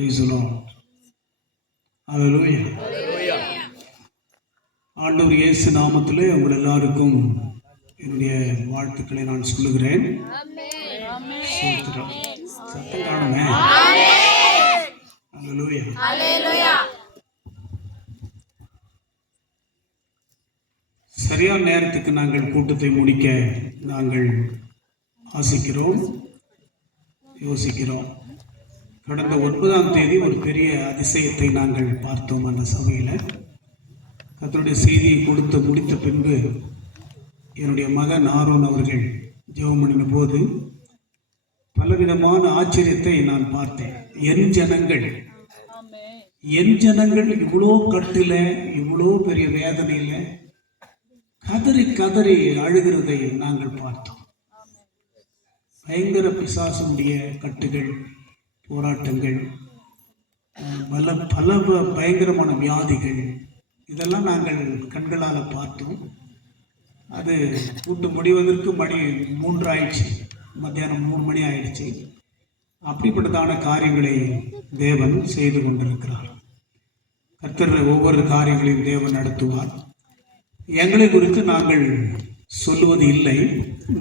Praise the Lord. Hallelujah. ஆண்டவர் இயேசு நாமத்திலே உங்கள் எல்லாருக்கும் என்னுடைய வாழ்த்துக்களை நான் சொல்லுகிறேன். சத்தம் காணுமே. Hallelujah. சரியான நேரத்துக்கு நாங்கள் கூட்டத்தை முடிக்க நாங்கள் ஆசிக்கிறோம், யோசிக்கிறோம். கடந்த 9ஆம் தேதி ஒரு பெரிய அதிசயத்தை நாங்கள் பார்த்தோம். அந்த சபையில் கர்த்தருடைய செய்தியை கொடுத்து முடித்த பின்பு என்னுடைய மகன் ஆரோன் அவர்கள் ஜெபம் பண்ணின போது பலவிதமான ஆச்சரியத்தை நான் பார்த்தேன். என் ஜனங்கள் இவ்வளோ கட்டில, இவ்வளோ பெரிய வேதனையில் கதறி கதறி அழுகிறதை நாங்கள் பார்த்தோம். பயங்கர பிசாசனுடைய கட்டுகள், போராட்டங்கள், பல பயங்கரமான வியாதிகள், இதெல்லாம் நாங்கள் கண்களால் பார்த்தோம். அது கூட்டு முடிவதற்கு மணி 3 ஆயிடுச்சு, மத்தியானம் 3 மணி ஆயிடுச்சு. அப்படிப்பட்டதான காரியங்களை தேவன் செய்து கொண்டிருக்கிறார். கர்த்தர் ஒவ்வொரு காரியங்களையும் தேவன் நடத்துவார். எங்களை குறித்து நாங்கள் சொல்லுவது இல்லை,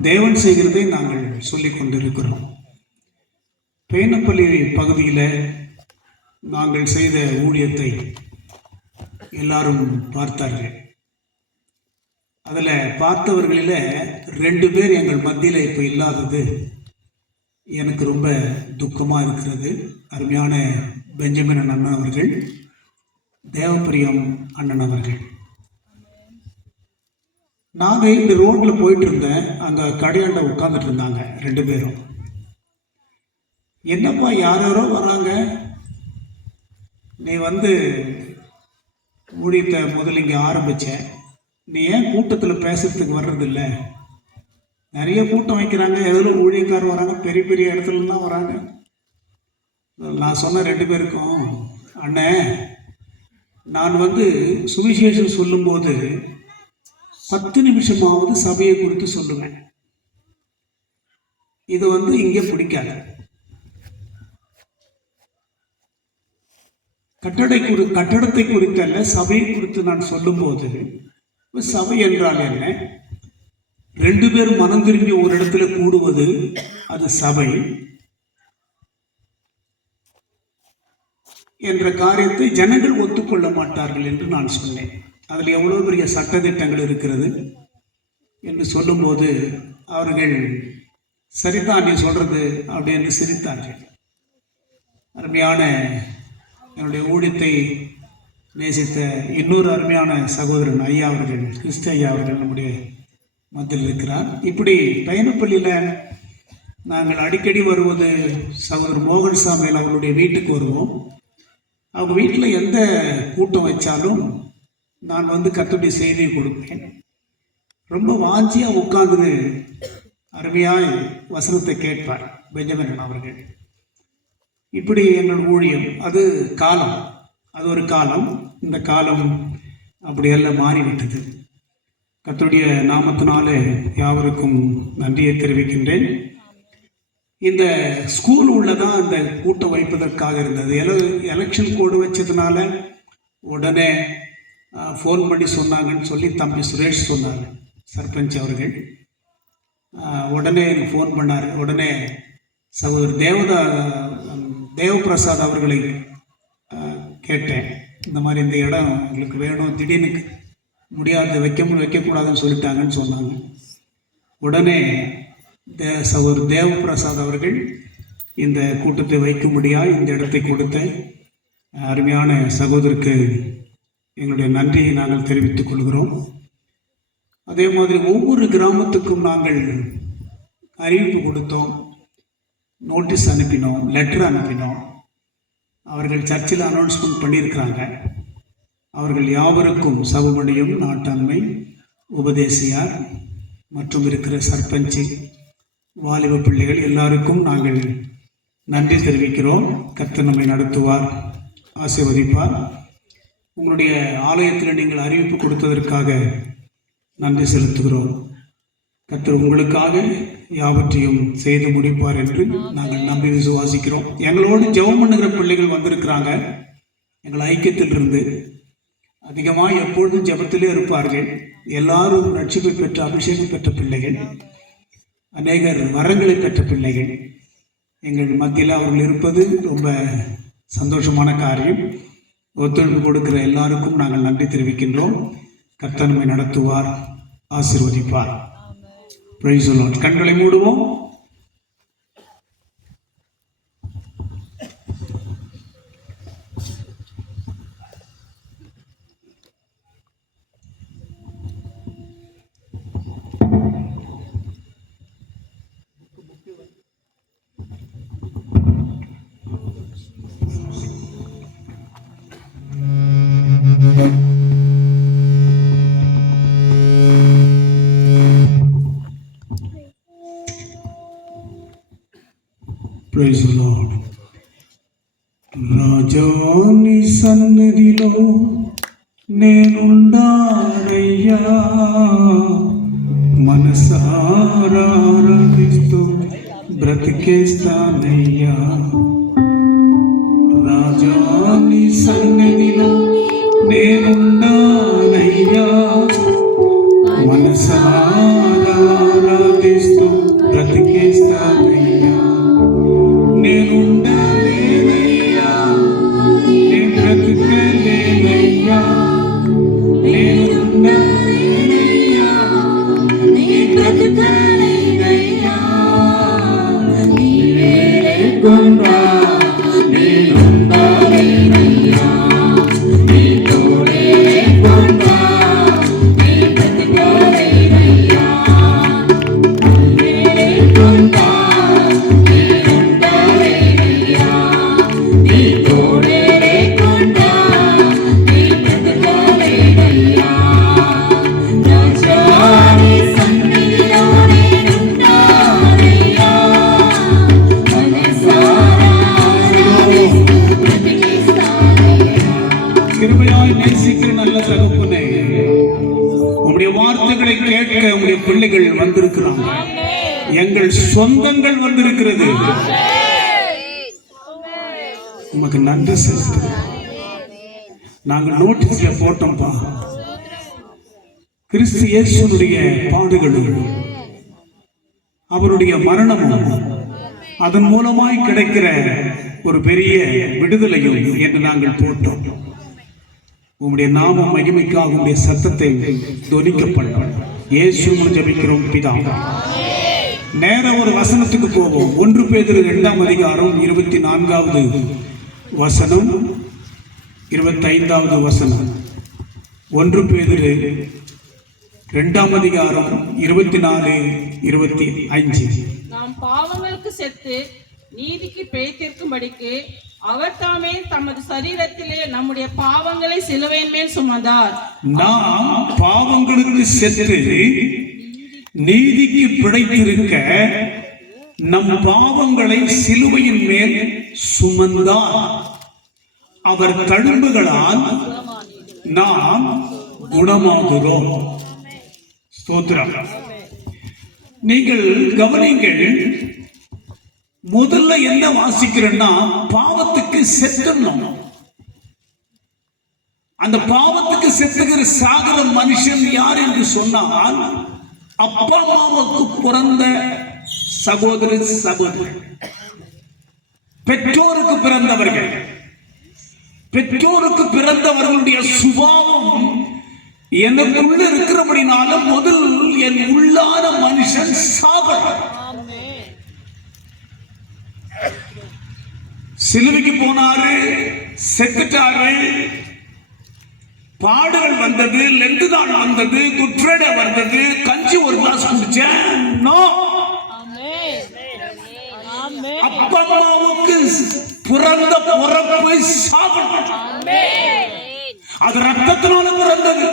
தேவன் செய்கிறதை நாங்கள் சொல்லிக் கொண்டிருக்கிறோம். பேனப்பள்ளி பகுதியில் நாங்கள் செய்த ஊழியத்தை எல்லாரும் பார்த்தார்கள். அதில் பார்த்தவர்களில் 2 பேர் எங்கள் மத்தியில் இப்போ இல்லாதது எனக்கு ரொம்ப துக்கமாக இருக்கிறது. அருமையான பெஞ்சமின் அண்ணன் அவர்கள், தேவப்பிரியம் அண்ணன் அவர்கள். நாங்கள் இந்த ரோட்டில் போயிட்டு இருந்தேன். அங்கே கடையாண்ட உட்காந்துட்டு இருந்தாங்க 2 பேரும். என்னப்பா யாரோ வராங்க, நீ வந்து ஊழியத்தை முதல்ல இங்கே ஆரம்பித்த, நீ ஏன் கூட்டத்தில் பேசுறதுக்கு வர்றதில்லை? நிறைய கூட்டம் வைக்கிறாங்க, எதில் ஊழியக்காரர் வராங்க, பெரிய பெரிய இடத்துலலாம் வராங்க. நான் சொன்ன 2 பேருக்கும், அண்ணே நான் வந்து சுவிசேஷம் சொல்லும்போது 10 நிமிஷமாவது சபையை குறித்து சொல்லுவேன். இது வந்து இங்கே பிடிக்காது. கட்டடத்தை குறித்தல்ல, சபையை குறித்து நான் சொல்லும்போது, சபை என்றால் என்ன? 2 பேர் மனம் திரும்பி ஒரு இடத்துல கூடுவது அது சபை என்ற காரியத்தை ஜனங்கள் ஒத்துக்கொள்ள மாட்டார்கள் என்று நான் சொன்னேன். அதில் எவ்வளோ பெரிய சட்டத்திட்டங்கள் இருக்கிறது என்று சொல்லும்போது அவர்கள் சரிதான் நீ சொல்றது அப்படி என்று சிரித்தார்கள். அருமையான என்னுடைய ஊழியத்தை நேசித்த இன்னொரு அருமையான சகோதரன் ஐயா அவர்கள், கிறிஸ்து ஐயா அவர்கள் நம்முடைய மத்தியில் இருக்கிறார். இப்படி பயணப்பள்ளியில் நாங்கள் அடிக்கடி வருவது சகோதரர் மோகன் சாமியில் அவர்களுடைய வீட்டுக்கு வருவோம். அவங்க வீட்டில் எந்த கூட்டம் வச்சாலும் நான் வந்து கர்த்தருடைய செய்தியை கொடுப்பேன். ரொம்ப வாஞ்சியாக உட்கார்ந்து அருமையாய் வசனத்தை கேட்பார் பெஞ்சமின் அவர்கள். இப்படி எங்கள் ஊழியம் அது காலம், அது ஒரு காலம். இந்த காலம் அப்படியெல்லாம் மாறிவிட்டது. கர்த்தருடைய நாமத்தினாலே யாவருக்கும் நன்றியை தெரிவிக்கின்றேன். இந்த ஸ்கூல் உள்ளதான் அந்த கூட்டம் வைப்பதற்காக இருந்தது. எலெக்ஷன் கோடு வச்சதுனால உடனே ஃபோன் பண்ணி சொன்னாங்கன்னு சொல்லி தம்பி சுரேஷ் சொன்னாங்க, சர்பஞ்ச் அவர்கள். உடனே எனக்கு ஃபோன் பண்ணார். உடனே சகோதரர் தேவபிரசாத் அவர்களை கேட்டேன், இந்த மாதிரி இந்த இடம் எங்களுக்கு வேணும், திடீர்னு முடியாது, வைக்கக்கூடாதுன்னு சொல்லிட்டாங்கன்னு சொன்னாங்க. உடனே சகோதரர் தேவபிரசாத் அவர்கள் இந்த கூட்டத்தை வைக்கும்படியாக இந்த இடத்தை கொடுத்த அருமையான சகோதரருக்கு எங்களுடைய நன்றியை நாங்கள் தெரிவித்துக் கொள்கிறோம். அதே மாதிரி ஒவ்வொரு கிராமத்துக்கும் நாங்கள் அறிவிப்பு கொடுத்தோம், நோட்டீஸ் அனுப்பினோம், லெட்டர் அனுப்பினோம். அவர்கள் சர்ச்சில் அனௌன்ஸ்மெண்ட் பண்ணியிருக்கிறாங்க. அவர்கள் யாவருக்கும் சபமணியும், நாட்டாண்மை, உபதேசியார் மற்றும் இருக்கிற சர்பஞ்சு, வாலிப பிள்ளைகள் எல்லாருக்கும் நாங்கள் நன்றி தெரிவிக்கிறோம். கர்த்தர் நம்மை நடத்துவார், ஆசீர்வதிப்பார். உங்களுடைய ஆலயத்தில் நீங்கள் அறிவிப்பு கொடுத்ததற்காக நன்றி செலுத்துகிறோம். கர்த்தர் உங்களுக்காக யாவற்றையும் செய்து முடிப்பார் என்று நாங்கள் நம்பி விசுவாசிக்கிறோம். எங்களோடு ஜெபம் பண்ணுகிற பிள்ளைகள் வந்திருக்கிறாங்க. எங்கள் ஐக்கியத்திலிருந்து அதிகமாக எப்பொழுதும் ஜெபத்திலே இருப்பார்கள். எல்லாரும் ரட்சிப்பை பெற்ற அபிஷேகம் பெற்ற பிள்ளைகள், அநேகர் வரங்களை பெற்ற பிள்ளைகள் எங்கள் மத்தியில் அவர்கள் இருப்பது ரொம்ப சந்தோஷமான காரியம். ஒத்துழைப்பு கொடுக்கிற எல்லாருக்கும் நாங்கள் நன்றி தெரிவிக்கின்றோம். கர்த்தர் நம்மை நடத்துவார், ஆசீர்வதிப்பார். Praise the Lord. கண்களை மூடுவோம். Praise the Lord. రాజాని సన్నిధిలో నేనుండానయ్యా, మనసారా ఆరాధిస్తూ బ్రతికేస్తానయ్యా. రాజాని సన్నిధిలో నేనుండానయ్యా, మనసారా ఆరాధిస్తూ బ్రతికేస్తానయ్యా. నేనుండాలేనయ్యా, నే బ్రతికలేనయ్యా, నేనుండాలేనయ్యా, నే బ్రతికలేనయ్యా. నీవే లేకుండా నేనుండాలేనయ్యా, నీ తోడే లేకుండా నే బ్రతికలేనయ్యా. నీవే లేకుండా கிருபையாய் நேசிக்கிற நல்ல தகப்பனே, உம்முடைய வார்த்தைகளை கேட்க உம்முடைய பிள்ளைகள் வந்திருக்கிறாங்க. எங்கள் சொந்தங்கள் வந்திருக்கிறது. உமக்கு நன்றி செலுத்துகிறோம். நாங்கள் நோட்டீஸ்ல போட்டோம்பா, கிறிஸ்து இயேசுனுடைய பாடுகளும் அவருடைய மரணமும் அதன் மூலமாய் கிடைக்கிற ஒரு பெரிய விடுதலையும் என்று நாங்கள் போட்டோம். உம்முடைய நாமம் மகிமைக்காக உம்முடைய சத்தத்தை தொனிக்கப்படும். இயேசுவில் ஜெபிக்கிறோம் பிதாவே. நேர ஒரு வசனத்துக்கு போவோம். 1 பேதுரு 2ஆம் அதிகாரம் 24வது வசனம், 25வது வசனம். 1 பேதுரு 2ஆம் அதிகாரம் 24, 25. நாம் பாவங்களுக்கு செத்து நீதிக்கு பிழைத்திருக்கும்படிக்கு அவர் தாமே தமது சரீரத்திலே நம்முடைய பாவங்களை சிலுவையின் மேல் சுமந்தார். நாம் பாவங்களுக்கு செத்து நீதிக்கு பிழைத்திருக்க நம் பாவங்களை சிலுவையின் மேல் சுமந்தார். அவர் தழும்புகளால் நாம் குணமாகிறோம். ஸ்தோத்திரம். நீங்கள் கவனிங்கள். முதல்ல என்ன வாசிக்கிறேன்னா, பாவத்துக்கு செத்துணும். அந்த பாவத்துக்கு செத்துகிற சாகர மனுஷன் யார் என்று சொன்னால், அப்பா அம்மாவுக்கு பிறந்த சகோதர சகோதரி, பெற்றோருக்கு பிறந்தவர்கள். பெற்றோருக்கு பிறந்தவர்களுடைய சுபாவம் எனக்குள்ள இருக்கிறபடினால முதல் என் உள்ளான மனுஷன் சாகரம். சிலுவைக்கு போனாரு, செத்துட்டாரு, பாடுகள் வந்தது, லெந்து நாள் வந்தது, குட்ஃப்ரைடே வந்தது, கஞ்சி ஒரு கிளாஸ் குடிச்சேன். அப்பா அம்மாவுக்கு பிறந்த பிறப்பு சாகரம். அது ரத்தத்தினால பிறந்தது,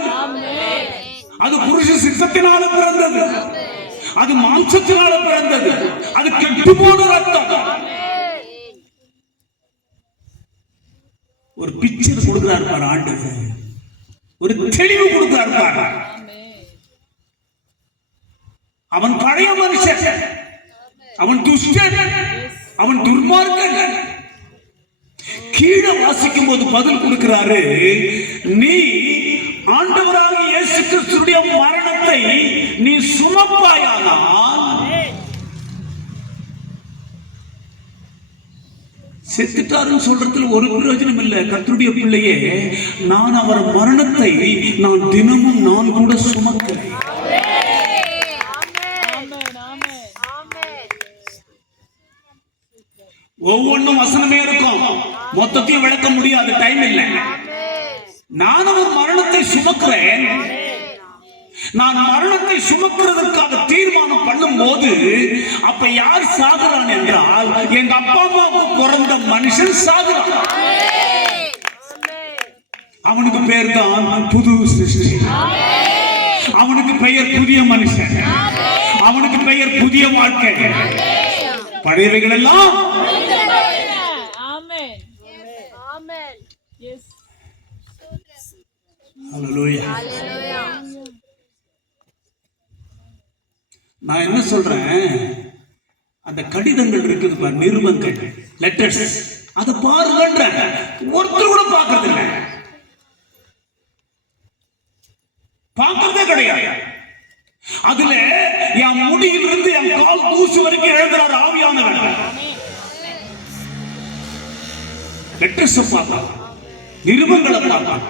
அது புருஷ சித்தத்தினால பிறந்தது, அது மாம்சத்தினால பிறந்தது, அது கெட்டு போன ரத்தம். ஒரு பிக்சர் கொடுக்கிறார் பாரு ஆண்டவர், ஒரு தெளிவு கொடுக்கிறார் பாரு. அவன் பழைய மனுஷன், அவன் துஷ்டன், அவன் துர்மார்க்கன். கீழே வாசிக்கும் போது பதில் கொடுக்கிறாரு, நீ ஆண்டவராகிய இயேசு கிறிஸ்துவின் மரணத்தை நீ சுமப்பாயானால் செத்துட்டாருன்னு சொல்றதுல ஒரு பிரயோஜனம் இல்லை. கர்த்தருடைய பிள்ளையே, நான் அவர் மரணத்தை நான் தினமும் நான் கூட சுமக்கிறேன். ஒவ்வொன்றும் வசனமே இருக்கும், மொத்தத்தையும் விளக்க முடியாது, டைம் இல்லை. நான் அவர் மரணத்தை சுமக்கிறேன். நான் மரணத்தை சுமக்கிறதற்காக தீர்மானம் பண்ணும் போது அப்ப யார் சாகுறான் என்றால் எங்க அப்பா அம்மாவுக்கு பிறந்த மனுஷன் சாகுறான். அவனுக்கு பேர் தான் புது சிருஷ்டி. அவனுக்கு பெயர் புதிய மனுஷன். அவனுக்கு பெயர் புதிய வாழ்க்கை. பழையவைகள் எல்லாம் நான் என்ன சொல்றேன், அந்த கடிதங்கள் இருக்குது பாரு, நிருபங்கள், லெட்டர்ஸ், அதை பாருங்கன்ற ஒருத்தர் கூட பார்க்கறது இல்லை, பார்க்கறதே கிடையாது. அதுல என் முடியிலிருந்து என் கால் தூசி வரைக்கும் எழுதுறாரு ஆவியானவர். லெட்டர்ஸ் பார்க்கலாம், நிருபங்களை பார்க்கலாம்.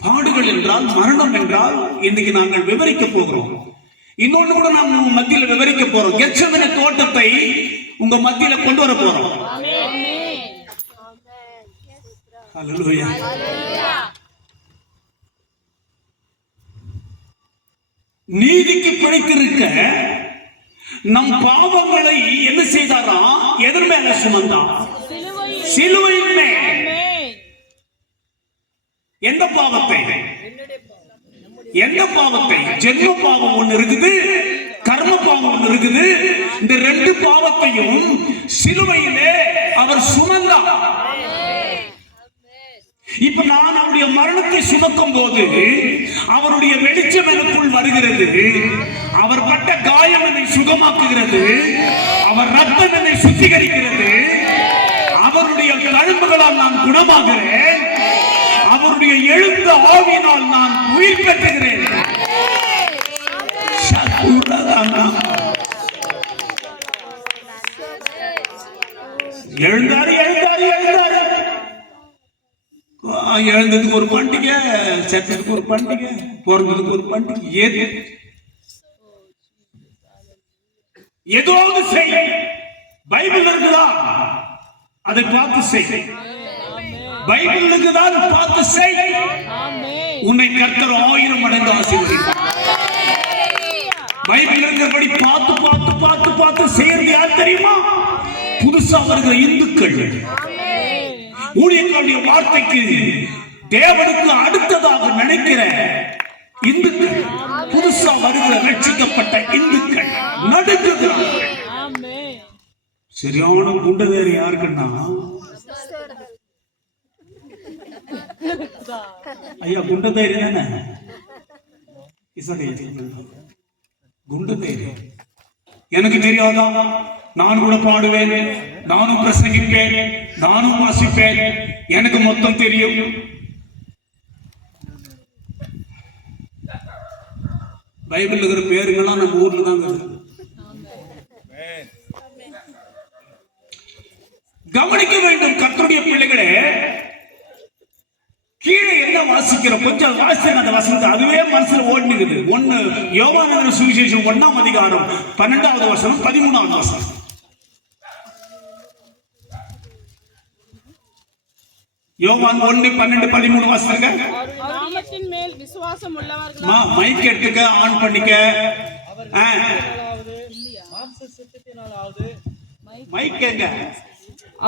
பாடுகள் என்றால், மரணம் என்றால் இன்னைக்கு நாங்கள் விவரிக்க போகிறோம். இன்னொன்னு கூட நாம் மத்தியில விவரிக்க போறோம். கெத்செமனே தோட்டத்தை உங்க மத்தியில கொண்டு வர போறோம். ஹல்லேலூயா. நீதிக்கு பிழைத்திருக்க நம் பாவங்களை என்ன செய்தாராம்? எதன் மேல சுமந்தான்? சிலுவையின் மேல். எந்த பாவத்தை? எந்த பாவத்தை? ஜென்ம பாவம் ஒண்ணு இருக்குது, கர்ம பாவம் ஒண்ணு இருக்குது. இந்த ரெண்டு பாவத்தையும் சிலுவையிலே அவர் சுமந்தார். இப்ப நான் அவருடைய மரணத்தை சுமக்கும் போது அவருடைய வெளிச்சம் எனக்குள் வருகிறது. அவர் பட்ட காயம் என்னை சுகமாக்குகிறது. அவர் ரத்தம் என்னை சுத்திகரிக்கிறது. அவருடைய தழும்புகளால் நான் குணமாகிறேன். அவருடைய எழுந்த ஆவியினால் நான் உயிர் பெற்றுகிறேன். எழுந்தாரு எழுந்தாரு எழுந்தாரு. எழுந்ததுக்கு ஒரு பண்டிகை, செத்ததுக்கு ஒரு பண்டிகை, பிறந்ததுக்கு ஒரு பண்டிகை. ஏதாவது செய். பைபிள் இருக்குதா? அதை பார்த்து செய். பைபிள் இருக்குதான், பார்த்து செய். உன்னை கர்த்தர் 1000 மடங்கு ஆசீர்வதிப்பார். பைபிள் இருக்கிறபடி பார்த்து பார்த்து பார்த்து பார்த்து செய்யறது யார் தெரியுமா? புதுசா வருகிற இந்துக்கள். ஊழியர்களுடைய வார்த்தைக்கு தேவனுக்கு அடுத்ததாக நினைக்கிற இந்துக்கள், புதுசா வருகிற ரட்சிக்கப்பட்ட இந்துக்கள் நடுக்குகிறார்கள். சரியான குண்டவேறு யாருக்குன்னா, ஐயா குண்டதேரி தானே, குண்டதேரி. எனக்கு தெரியாதா? நான் கூட பாடுவேன், நானும் பிரசங்கிப்பேன், நானும் வாசிப்பேன், எனக்கு மொத்தம் தெரியும். பைபிள் இருக்கிற பேருங்கெல்லாம் நம்ம ஊர்ல தான் இருக்குது. கவனிக்க வேண்டும் கர்த்தருடைய பிள்ளைகளே. கீழே என்ன வாசிக்கிறோம்? கொஞ்சம் வாசிங்க அந்த வசனத்தை, அதுவே மனசுல ஓடினுக்குது. ஒன்னு யோவான் சுவிசேஷம் 1ஆம் அதிகாரம் 12வது வசனம் 13வது வசனம். யோவான் 1:12-13 வாசிங்க. நாமத்தின் மேல் விசுவாசம் உள்ளவர்கள் மைக் எடுத்துக்க, ஆன் பண்ணிக்க. மைக் எங்க?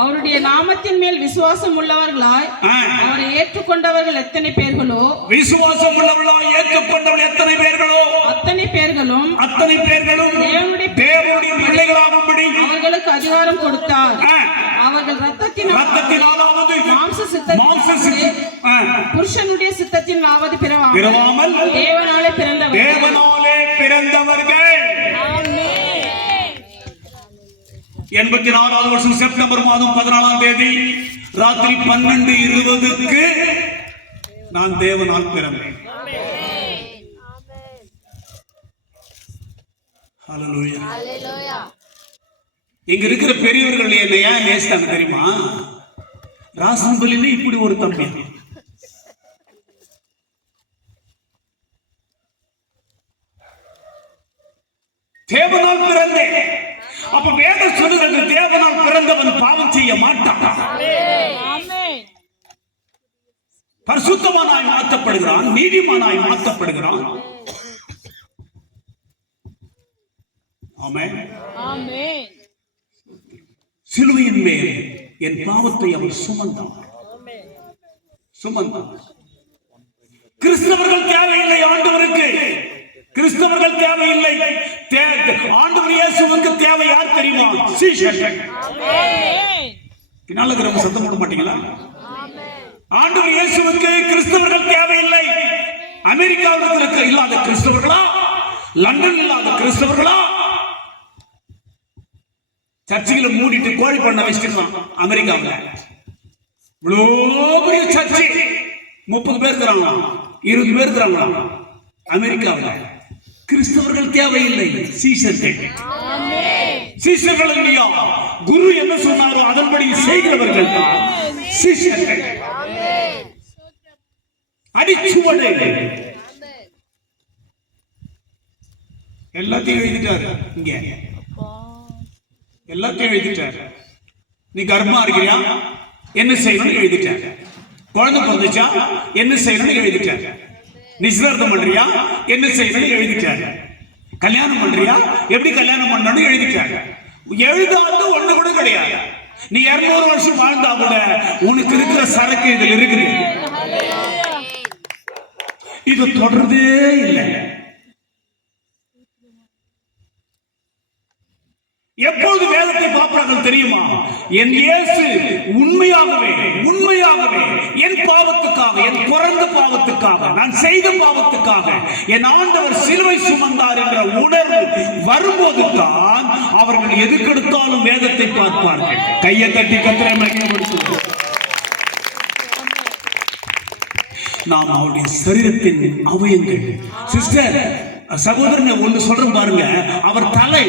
அவருடைய நாமத்தின் மேல் விசுவாசம் உள்ளவர்களாய் அவரை ஏற்றுக்கொண்டவர்கள் எத்தனை பேர்களோ, விசுவாசம் உள்ளவர்களாய் ஏற்றுக்கொண்டவர்கள் எத்தனை பேர்களோ அத்தனை பேர்களும் தேவனுடைய பிள்ளைகளாகும்படி அவர்களுக்கு அதிகாரம் கொடுத்தார். அவர்கள் ரத்தத்தினாலாவது புருஷனுடைய சித்தத்தினாலாவது பிறவாமல் தேவனாலே பிறந்தவர்கள். தேவனாலே பிறந்தவர்கள். 84வது வருஷம் செப்டம்பர் மாதம் 14ஆம் தேதி ராத்திரி 12:20 நான் தேவனால் பிறந்தேன். ஹல்லேலூயா. இங்க இருக்கிற பெரியவர்கள் என்ன ஏன் நேசித்தாங்க தெரியுமா? ராசம்பலின்னு இப்படி ஒரு தம்பி, தேவனால் பிறந்தேன். அப்ப வேதம் சொல்லுகிறது தேவனால் பிறந்தவன் பாவம் செய்ய மாட்டான், பரிசுத்தமானாய் மாற்றப்படுகிறான், நீதிமானாய் மாற்றப்படுகிறான். ஆமென். சிலுவையின் மேல் என் பாவத்தை அவர் சுமந்தார். கிறிஸ்தவர்கள் தேவையில்லை ஆண்டவருக்கு, கிறிஸ்தவர்கள் தேவையில்லை. ஆண்டவர் இயேசுவுக்கு தேவை யார் தெரியுமா? சீஷர்கள். பின்னால இருக்கிறவங்க சத்தம் போட மாட்டீங்களா? ஆண்டவர் இயேசுவுக்கு கிறிஸ்தவர்கள் தேவையில்லை. அமெரிக்காவில் இல்லாத கிறிஸ்தவர்களா, லண்டன் இல்லாத கிறிஸ்தவர்களா, சர்ச்சைகளை மூடிட்டு கோழி பண்ண வச்சிருக்கான் அமெரிக்காவில். இவ்வளோ பெரிய சர்ச்சை, 30 பேர் இருக்கிறாங்க, 20 பேர் இருக்கிறாங்க அமெரிக்காவில். கிறிஸ்தவர்கள் தேவையில்லை, சீஷர்கள். சீஷர்கள் இல்லையா? குரு என்ன சொன்னாரோ அதன்படி செய்கிறவர்கள் சீஷர்கள். அடிச்சுவடு எல்லாத்தையும் எழுதிட்டாரு. இங்க எல்லாத்தையும் எழுதிட்டாரு. நீ கர்ப்பமா இருக்கிறியா, என்ன செய்யணும்னு எழுதிட்டாரு. குழந்தை பிறந்துச்சா, என்ன செய்யணும்னு எழுதிட்டாரு. நிச்சயதார்த்தம் பண்றியா, என்ன செய்யணும்னு எழுதிட்டாரு. கல்யாணம் பண்றியா, எப்படி கல்யாணம் பண்ணணும்னு எழுதிட்டாரு. எழுதாத ஒண்ணு கூட கிடையாது. நீ 200 வருஷம் வாழ்ந்தா கூட உனக்கு இருக்கிற சரக்கு இதில் இருக்குது. இது தொடர்றதே இல்லை. எப்போது வேதத்தை பார்ப்பார்கள் தெரியுமா? என் இயேசு உண்மையாகவே என் பாவத்துக்காக, என் பிறந்த பாவத்துக்காக, நான் செய்த பாவத்துக்காக என் ஆண்டவர் சிலுவை சுமந்தார் என்ற உணர்வு வரும்போது தான் அவர்கள் எதுக்கெடுத்தாலும் வேதத்தை பார்ப்பார்கள். கையை தட்டி கர்த்தரை மகிமைப்படுத்துவோம். நாம் அவருடைய சரீரத்தின் அவயங்கள். சிஸ்டர், சகோதரனை ஒன்று சொல்றேன் பாருங்க, அவர் தலை,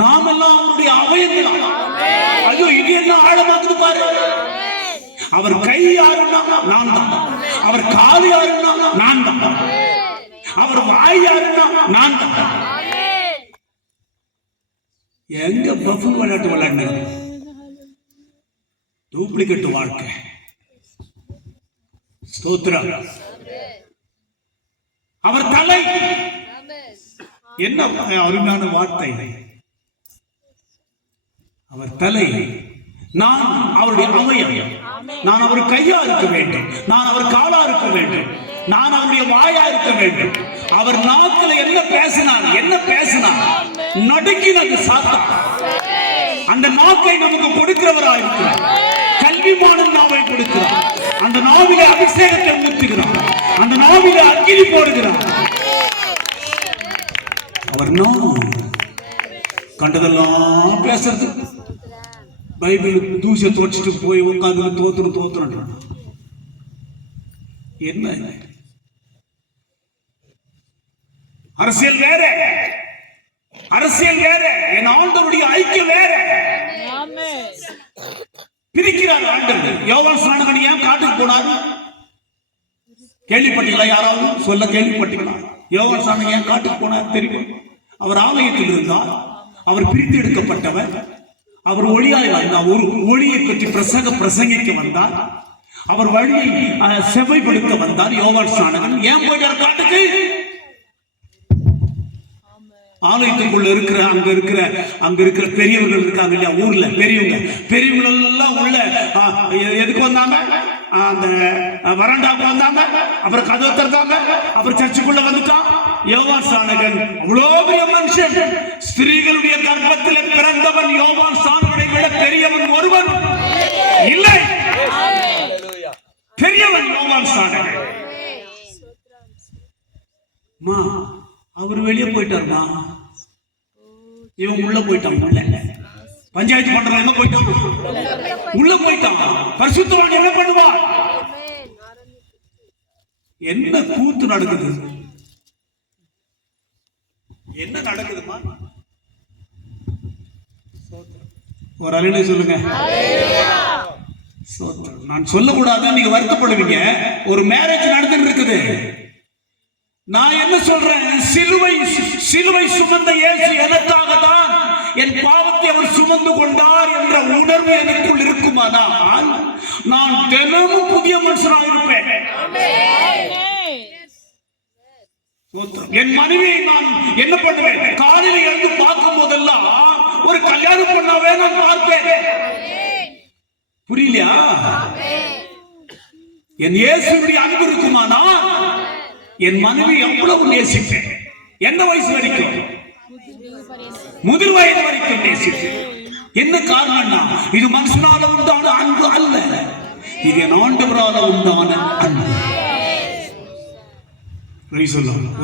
நாமெல்லாம் அவருடைய அவயங்களா. ஐயோ, இது என்ன ஆழமாக்குது பாரு. அவர் கை யாருன்னா நான் தான், அவர் காது யாருன்னா நான் தான், அவர் வாய் யாருன்னா நான் தான். எங்க பஃபன் விளையாட்டு விளையாடுங்க, டூப்ளிகேட் வாழ்க்கை. ஸ்தோத்திரம். அவர் தலை, என்ன அருமையான வார்த்தை. அவர் தலை, நான் அவருடைய அவயம். நான் அவர் கையா இருக்க வேண்டும், நான் அவர் காலா இருக்க வேண்டும், நான் அவருடைய வாயா இருக்க வேண்டும். அவர் நாக்குல என்ன பேசினார் நடுக்கினது சாத்தான். அந்த நாக்கை நமக்கு கொடுக்கிறவராக இருக்கிறார். கல்விமான நாவை கொடுக்கிறார். அந்த நாவிலே அபிஷேகத்தை ஊற்றுகிறார். அந்த நாவிலே அக்கினி போடுகிறார். அவர் கண்டதெல்லாம் பேசுறது. பைபிள் தூசியை தோச்சிட்டு போய் உட்காந்து தோத்துறோம். என்ன அரசியல் வேற, என் ஆண்டவருடைய ஐக்கியம் வேற. பிரிக்கிறார் ஆண்டவர். யோவான் ஸ்நானகன் ஏன் காட்டுக்கு போனார்? கேள்விப்பட்டீங்களா? யாராவது சொல்ல கேள்விப்பட்டீங்களா? யோவான் ஸ்நானகன் ஏன் காட்டுக்கு போனார் தெரியும்? அவர் ஆலயத்தில் இருந்தார். அவர் பிரித்து எடுக்கப்பட்டவர். அவர் ஒளியாய் வந்தார். ஒரு ஒளியை பற்றி பிரசங்கிக்க வந்தார். அவர் வழியை செவைப்படுத்த வந்தார். யோவான் ஸ்நானகன் ஏன் போயிட்டார் காட்டுக்கு? ஆலயத்துக்குள்ள இருக்கிற அங்க இருக்கிற பெரியவர்கள் இருக்காங்க இல்லையா, ஊர்ல பெரியவங்க எல்லாம் உள்ள எதுக்கு வந்தாங்க? அந்த வராண்டாவுக்கு வந்தாங்க. அப்புறம் கதவை திறந்தாங்க. அப்புறம் சர்ச்சுக்குள்ள வந்துட்டான். யோவான் ஸ்நானகன் அவ்வளோ பெரிய மனுஷன். ஸ்திரீகளுடைய கர்ப்பத்தில் பிறந்தவன் யோவான் ஸ்நானகனை விட பெரியவன் ஒருவன் இல்லை. பெரியவன் யோவான் ஸ்நானகன். மா அவர் வெளியே போயிட்டாருமா, இவன் உள்ள போயிட்டான். உள்ள பஞ்சாயத்து பண்றான், எங்க போயிட்டான்? உள்ள போயிட்டான். பரிசுத்தவான் என்ன பண்ணுவான்? என்ன கூத்து நடக்குது? என்ன நடக்குதுமா? ஒரு அலையில சொல்லுங்க. நான் சொல்லக்கூடாது, நீங்க வருத்தப்படுவீங்க. ஒரு மேரேஜ் நடந்துட்டு இருக்குது. நான் என்ன சொல்றேன்? சிலுவை சுமந்த இயேசு எனக்காக தான் என் பாவத்தை அவர் சுமந்து கொண்டார் என்ற உணர்வு எனக்குள் இருக்குமானால் நான் தினமும் புதிய மனுஷனாக இருப்பேன். என் மனைவியை நான் என்ன பண்ணுவேன்? காலையில் எழுந்து பார்க்கும் போதெல்லாம் ஒரு கல்யாணம் பண்ணாவே நான் பார்ப்பேன். புரியலையா? என் இயேசுடைய அன்பு இருக்குமானா என் மனைவி எவ்வளவு நேசிப்பேன். எந்த வயசு வரைக்கும்? முதிர் வயது வரைக்கும் நேசிப்பேன். என்ன காரணம்னா இது மனுஷனால உண்டான அன்பு அல்ல, இது என் ஆண்டவரால உண்டான அன்பு.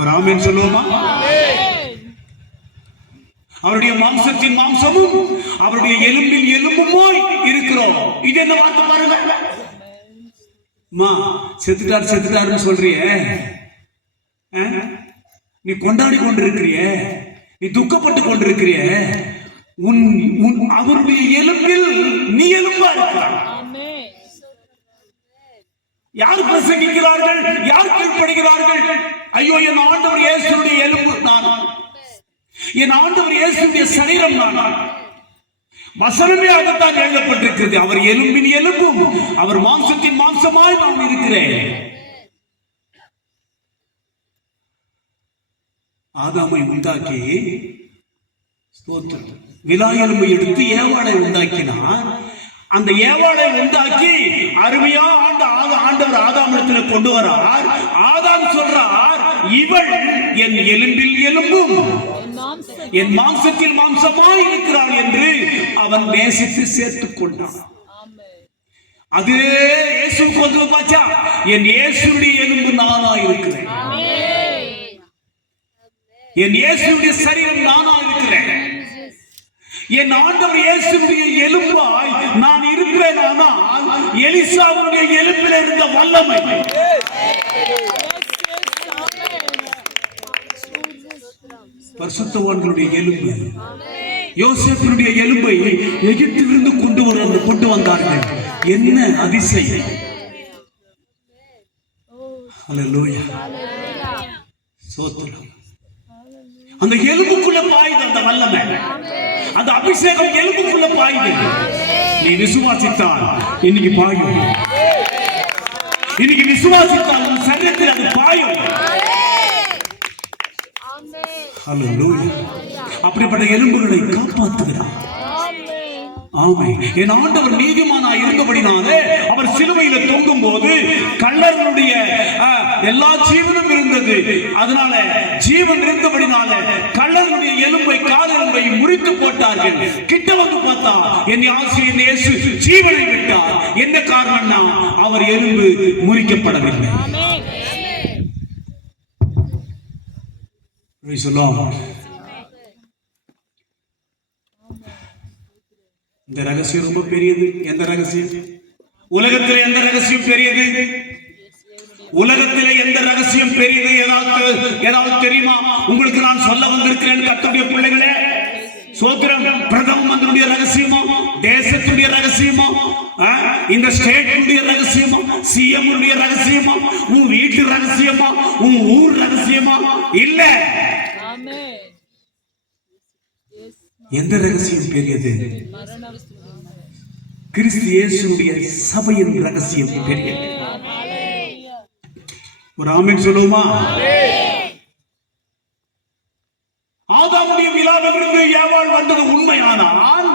ஒரு ஆமென் சொல்லுவோமா? அவருடைய மாம்சத்தின் மாம்சமும் அவருடைய எலும்பில் எலும்புமாய் இருக்கிறோம். இது என்ன வார்த்தை பாருங்க. செத்துட்டாருன்னு சொல்றிய, நீ கொண்டாடி கொண்டிருக்கிறிய, நீ துக்கப்பட்டு கொண்டிருக்கிறிய, அவருடைய எலும்பில் நீ எலும்பா இருக்கிறாய். யார் பிரசங்கிக்கிறார்கள்? யார் கீழ்ப்படுகிறார்கள்? ஐயோ, என் ஆண்டவர் இயேசுடைய எலும்பு நான், என் ஆண்டவர் இயேசுடைய சரீரம் நான். வசனமே அதத்தான் எழுதப்பட்டிருக்கிறது. அவர் எலும்பின் எலும்பும் அவர் மாம்சத்தின் மாம்சமாய் நான் இருக்கிறேன். ஆதாமை உண்டாக்கி விலா எலும்பை எடுத்து ஏவாளை உண்டாக்கினார். அந்த ஏவாளை உண்டாக்கி அருமையா ஆண்டவர் ஆதாமிடத்தில் கொண்டு வரார். ஆதாம் சொல்றார், இவள் என் எலும்பில் எலும்பும் என் மாம்சத்தில் மாம்சமாய் இருக்கிறாள் என்று அவன் நேசித்து சேர்த்துக் கொண்டான். அது இயேசுவுக்கு வந்து பாச்சா, என் இயேசுடைய எலும்பு நானா இருக்கிறேன், என் இயேசுடைய சரீரம் நானா இருக்கிறேன். என் ஆண்டவர் இயேசுடைய எலும்பாய் நான் இருப்பேன். ஆனால் எலிசாவுடைய எலும்பில் இருந்த வல்லமை, பரிசுத்தவான்களுடைய எலும்பு, யோசேப்பினுடைய எலும்பை எகிப்திலிருந்து கொண்டு வந்தார்கள். என்ன அதிசயம்! ஹல்லேலூயா, ஸ்தோத்திரம். அந்த எலும்புக்குள்ள பாயுது அந்த வல்லமை, அந்த அபிஷேகம் எலும்புக்குள்ள பாயுது. நீ விசுவாசித்தால் இன்னைக்கு பாயும். இன்னைக்கு விசுவாசித்தால் உன் சரீரத்தில் அது பாயும். ஹல்லேலூயா. அப்படிப்பட்ட எலும்புகளை காப்பாற்றுகிறார். ஆமென். என் ஆண்டவர் நீதிமானாய் இருந்தபடினாலே அவர் சிலுவையில தொங்கும் போது கள்ளர்களுடைய எல்லா ஜீவனும் இருந்தது. அதனால ஜீவன் இருந்தபடினால கள்ளர்களுடைய எலும்பை, காலெலும்பை முறித்து போட்டார்கள். கிட்ட வந்து பார்த்தா என் ஆசிரியர் இயேசு ஜீவனை விட்டார். என்ன காரணம்னா அவர் எலும்பு முறிக்கப்படவில்லை. இந்த ரகசியம் ரொம்ப பெரியது. எந்த ரகசியம்? உலகத்தில் எந்த ரகசியம் பெரியது? உலகத்தில் எந்த ரகசியம் பெரியது? ஏதாவது தெரியுமா? உங்களுக்கு நான் சொல்ல வந்திருக்கிறேன் கர்த்தருடைய பிள்ளைகளே. சோத்திரம். பிரதம மந்திரியுடைய ரகசியமா? தேசத்துடைய ரகசியமா? இந்த ஸ்டேட்டுடைய ரகசியமா? சிஎம் உடைய ரகசியமா? உன் வீட்டு ரகசியமா? உன் ஊர் ரகசியமா? இல்ல. எந்த ரகசியம் பெரியது? கிறிஸ்து இயேசுடைய சபையின் ரகசியம் பெரியது. ஒரு ஆமென் சொல்லுவோமா? ஆதாமுடைய விழாவிலிருந்து ஏவாள் வந்தது உண்மையானால்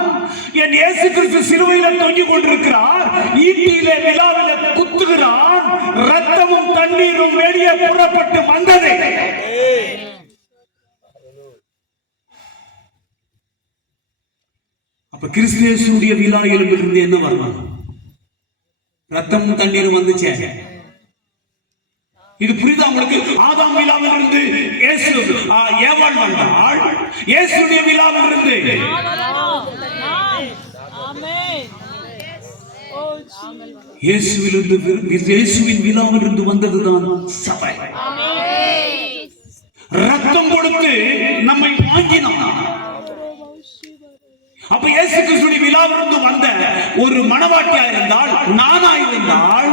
என் இயேசு கிறிஸ்து சிலுவையில் தொங்கிக் கொண்டிருக்கிறார். ஈட்டியிலே விழாவிலே குத்துகிறார். ரத்தமும் தண்ணீரும் வெளியே புறப்பட்டு வந்தது. அப்ப கிறிஸ்து இயேசுடைய விழா எலும்பிலிருந்து என்ன வரணும்? ரத்தமும் தண்ணீரும் வந்துச்சே. இது புரியுதா உங்களுக்கு? ஆதாம் விழாவில் இருந்து இயேசு ஏவாள் வந்தாள். இயேசுடைய விழாவில் இருந்து இயேசுவின் விழாவில் இருந்து வந்ததுதான் சபை. ரத்தம் கொடுத்து நம்மை வாங்கினான். அப்ப இயேசு கிறிஸ்துவின் விழாவிலிருந்து வந்த ஒரு மணவாட்டியா இருந்தால், நானா இருந்தால்,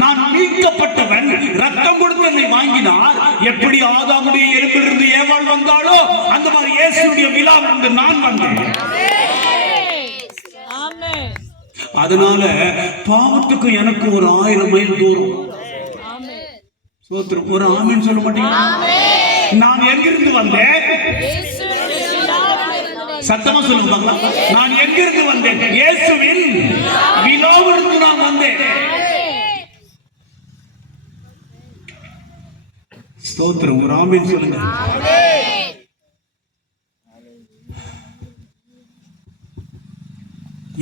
நான் மீட்கப்பட்டவன், ரத்தம் கொடுத்து என்னை வாங்கினார். எப்படி ஆதாமுடைய எலும்பிலிருந்து ஏவாள் வந்தாளோ அந்த மாதிரி இயேசுடைய விழாவிலிருந்து நான் வந்தேன். அதனால பாவத்துக்கு எனக்கு ஒரு 1000 மைல் தூரம். சோத்திரம். ஒரு ஆமீன் சொல்ல மாட்டீங்களா? நான் எங்கிருந்து வந்தேன்? சத்தமா சொல்லுங்க பார்க்கலாம். நான் எங்கிருந்து வந்தேன்? இயேசுவின் விழாவிலிருந்து நான் வந்தேன். ஸ்தோத்திரம். ஒரு ஆமீன் சொல்லுங்க.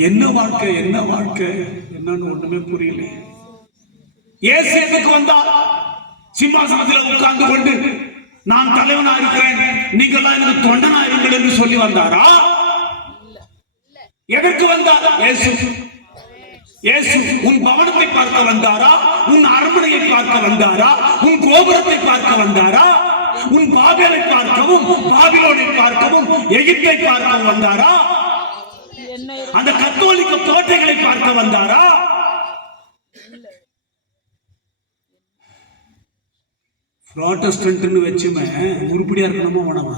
என்ன வாழ்க்கை, என்ன வாழ்க்கை, என்னன்னு ஒண்ணுமே புரியல. இயேசு எதுக்கு வந்தார்? சிம்மாசனத்தில் உட்கார்ந்து கொண்டு நான் தலைவனா இருக்கிறேன், நீங்கள்லாம் எனக்கு தொண்டனா இருங்கள் என்று சொல்லி வந்தாரா? எதற்கு வந்தார் இயேசு? இயேசு உன் பவனத்தை பார்க்க வந்தாரா? உன் அரண்மனையை பார்க்க வந்தாரா? உன் கோபுரத்தை பார்க்க வந்தாரா? உன் பாபேலை பார்க்கவும், பாபிலோனை பார்க்கவும், எகிப்தை பார்க்கவும் வந்தாரா? அந்த கத்தோலிக்க கோட்டைகளை பார்க்க வந்தாரா? புரோட்டஸ்டன்ட்னு வச்சுமே உருப்படியா இருக்கணுமா வேணாமா?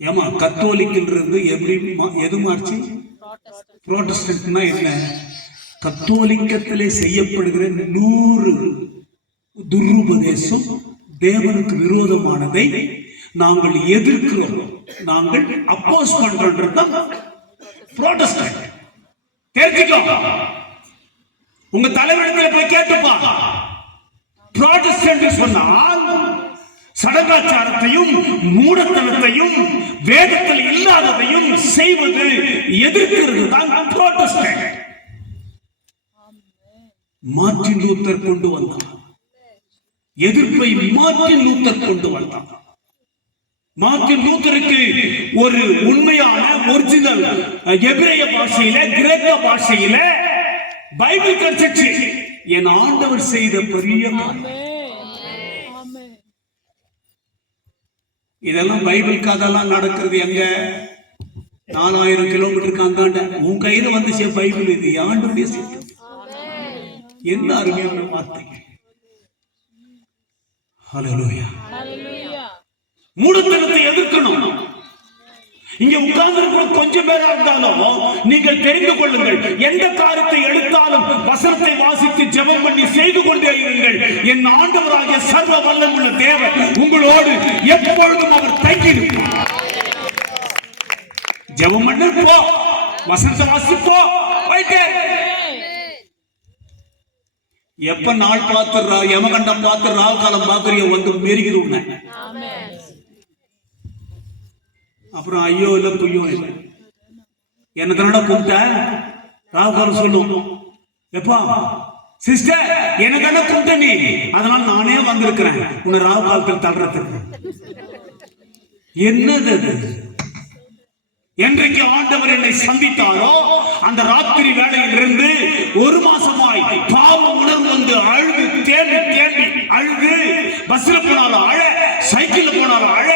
ஏமா கத்தோலிக்கில் இருந்து எப்படி எது மாறிச்சு? புரோட்டஸ்டன்ட்னா என்ன? கத்தோலிக்கத்திலே செய்யப்படுகிற 100 துருபதேசம், தேவனுக்கு விரோதமானதை நாங்கள் எதிர்க்கிறோம், நாங்கள் அப்போஸ் பண்றோம். புரோட்டஸ்டன்ட் தெரிஞ்சுக்கோ. உங்க தலைவரிடத்தில் போய் கேட்டுப்பா. புரோட்டஸ்டன்ட் சொன்னால் சடங்காச்சாரத்தையும் மூடத்தனத்தையும் வேதத்தில் இல்லாததையும் செய்வது, எதிர்க்கிறது தான் புரோட்டஸ்டன்ட். மார்ட்டின் லூத்தர் கொண்டு வந்தான் எதிர்ப்பை. மார்ட்டின் லூத்தர் கொண்டு வந்தான். மார்ட்டின் லூத்தருக்கு ஒரு உண்மையான ஒரிஜினல் எபிரேய பாஷையில, கிரேக்க பாஷையில பைபிள் கிடைச்சிச்சு. என் ஆண்டவர் செய்த பெரிய இதெல்லாம் பைபிள் கதெல்லாம் நடக்கிறது எங்க? 4000 கிலோமீட்டருக்கு அந்தாண்ட உன் கையில வந்துச்சு பைபிள். இது ஆண்டவருடைய சீட்டு. என்ன அருமையான வார்த்தை. ஹல்லேலூயா. மூடத்தனத்தை எதிர்க்கணும். இங்க உட்கார்ந்து கொஞ்சம் பேரா இருந்தாலும் நீங்கள் தெரிந்து கொள்ளுங்கள், எந்த காரியத்தை எடுத்தாலும் வசனத்தை வாசித்து ஜெபம் பண்ணி செய்து கொண்டே இருங்கள். என் ஆண்டவராகிய சர்வ வல்லமையுள்ள தேவன் உங்களோடு எப்பொழுதும் அவர் தங்கியிருப்பார். ஜெபம் பண்ணு போ, வசனத்தை வாசிப்போ, போயிட்டே. எப்ப நாள் பார்த்துறா, யமகண்டம் பார்த்து ராவு காலம் பார்க்கறியோ வந்து மெருகிறோம். அப்புறம் ஐயோ இல்ல துய்யோ இல்லை. என்ன தானடா கூப்பிட்ட? ராவுகாலம் சொல்லும். எப்பா சிஸ்டர் என்ன தானே கூப்பிட்ட நீ, அதனால நானே வந்திருக்கிறேன் உன்னை ராவு காலத்தில் தள்ளுறதுக்கு. என்னது அது? என்றைக்கு ஆண்டவர் என்னை சந்தித்தாரோ அந்த ராத்திரி வேளையிலிருந்து 1 மாசமாய் பாவ உணர்வு வந்து அழுது தேம்பி தேம்பி அழுது, பஸ்ல போனாலும் அழ, சைக்கிள்ல போனாலும் அழ,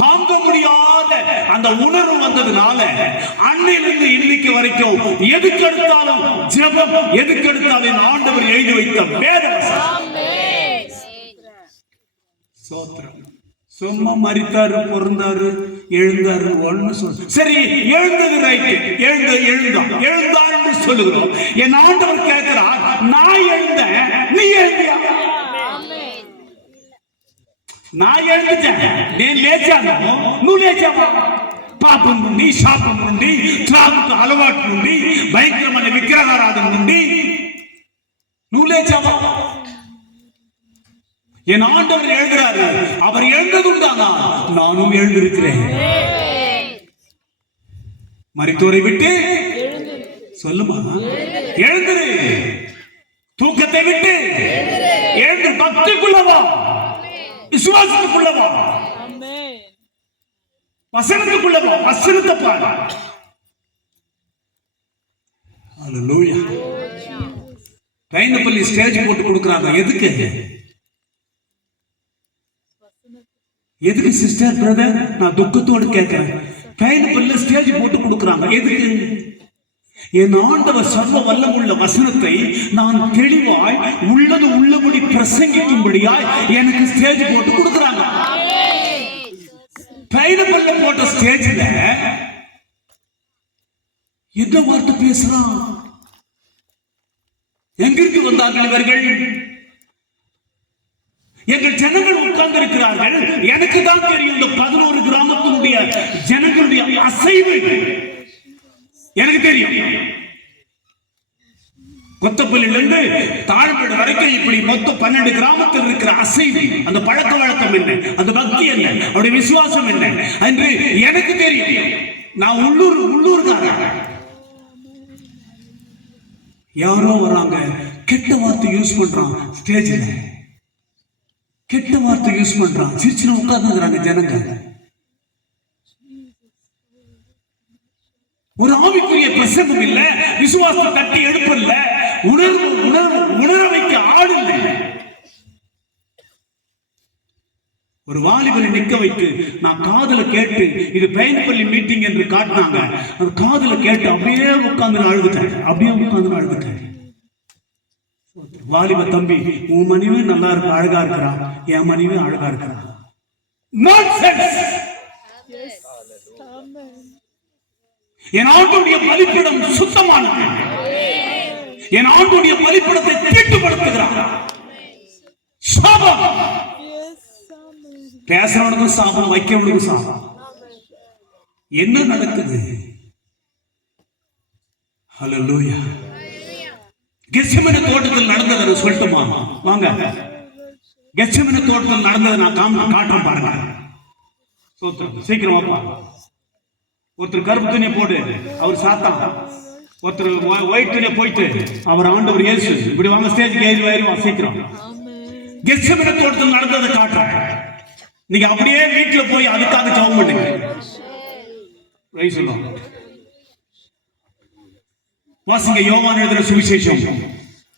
தாங்க முடியாத அந்த உணர்வு வந்ததுனால அன்னையிலிருந்து இன்னைக்கு வரைக்கும் எதுக்கு எடுத்தாலும் ஜெபம், எதுக்கு எடுத்தாலும் ஆண்டவர் எழுதி வைத்த வேதம். சோத்திரம். சும்மா மரித்தாரு, பிறந்தாரு, எழுந்தாரு ஒண்ணு சொல்லு. சரி, எழுந்தது ரைட்டு, எழுந்தாருன்னு சொல்லுகிறோம். என் ஆண்டவர் கேட்கிறார், நான் எழுந்தேன், நீ எழுந்தியா? நான் எழுந்துட்டேன், నేను లేచాను, నువ్వు లేచావా? పాపం నుండి, శాపం నుండి, త్రాగుకు అలవాటు నుండి, భయంకరమైన విగ్రహారాధన నుండి నువ్వు లేచావా? என் ஆண்டவர் எழுதுறாரு. அவர் எழுந்ததுண்டானா நானும் எழுந்திருக்கிறேன். மரித்தோரை விட்டு சொல்லுமா, எழுந்துரு. தூக்கத்தை விட்டு எழுந்து பக்திக்குள்ளவா, விசுவாசத்துக்குள்ளவா, வசனத்துக்குள்ளவா, வசனத்தை பாரு. ஹalleluya. பைனப்பள்ளி ஸ்டேஜ் போட்டு கொடுக்கறாங்க. எதுக்கு? எதுக்கு சிஸ்டர் பிரதர்? நான் துக்கத்தோடு கேட்கிறேன். பைனப்பள்ளி ஸ்டேஜ் போட்டு கொடுக்கறாங்க. எதுக்கு? என் ஆண்டவர் சர்வ வல்லமுள்ள வசனத்தை நான் தெளிவாய் உள்ளது உள்ளபடி பிரசங்கிக்கும்படியாய் எனக்கு ஸ்டேஜ் போட்டு கொடுக்கறாங்க. பைனப்பள்ளி போட்ட ஸ்டேஜ்ல என்ன வார்த்தை பேசுறான்? எங்கிருந்து வந்தார்கள் இவர்கள்? எங்கள் ஜனங்கள் உட்கார்ந்து இருக்கிறார்கள். எனக்கு தான் தெரியும் இந்த 11 கிராமத்தினுடைய ஜனங்களுடைய அசைவு எனக்கு தெரியும். கொத்தப்பள்ளியிலிருந்து தாழ்மேடு வரைக்கும் இப்படி மொத்தம் 12 கிராமத்தில் இருக்கிற அசைவு, அந்த பழக்க வழக்கம் என்ன, அந்த பக்தி என்ன, அவருடைய விசுவாசம் என்ன என்று எனக்கு தெரியும். நான் உள்ளூர்காரன். யாரோ வராங்க, கெட்ட வார்த்தை யூஸ் பண்றான் ஸ்டேஜ்ல, கெட்ட வார்த்தை யூஸ் பண்றான். சிரிச்சு உட்கார்ந்துக்கிறாங்க ஜனங்க. ஒரு ஆவிக்குரிய பிரசங்கம் இல்ல, விசுவாசத்தை தட்டி எழுப்பல்ல, உணர வைக்க ஆள் இல்லை. ஒரு வாலிபரை நிக்க வைத்து நான் காதுல கேட்டு இது பைனப்பள்ளி மீட்டிங் என்று காட்டினாங்க. அது காதுல கேட்டு அப்படியே உட்கார்ந்து அழுதுட்டேன். வாலிப தம்பி, உன் மனைவி நல்லா இருக்கு, அழகா இருக்கிறா, என் மனைவி அழகா இருக்கிறா. என் ஆண்டுடைய பலிப்பிடம் சுத்தமானது. என் ஆண்டுடைய பலிப்பிடத்தை தீட்டுப்படுத்துகிறார். சாபம் பேசுறவனுக்கும் சாபம், வைக்கிறவனுக்கும் சாபம். என்ன நடக்குது? ஹல்லேலூயா. கெத்செமனே தோட்டத்தில் நடந்ததை சொல்லட்டுமா? வாங்க, கெத்செமனே தோட்டத்தில் நடந்ததை நான் காட்டுறேன் பாருங்க. சீக்கிரம் வாப்பா. ஒருத்தர் கருப்பு துணியை போட்டு அவர் சாத்தான், ஒருத்தர் ஒயிட் துணியை போயிட்டு அவர் ஆண்டவர் இயேசு. இப்படி வாங்க, ஸ்டேஜுக்கு ஏறி வருவான் சீக்கிரம். கெத்செமனே தோட்டத்தில் நடந்ததை காட்டுறேன். நீங்க அப்படியே வீட்டுல போய் அதுக்காக ஜெபம் பண்ணுங்க. வாசிங்க யோவான் எழுதின சுவிசேஷம்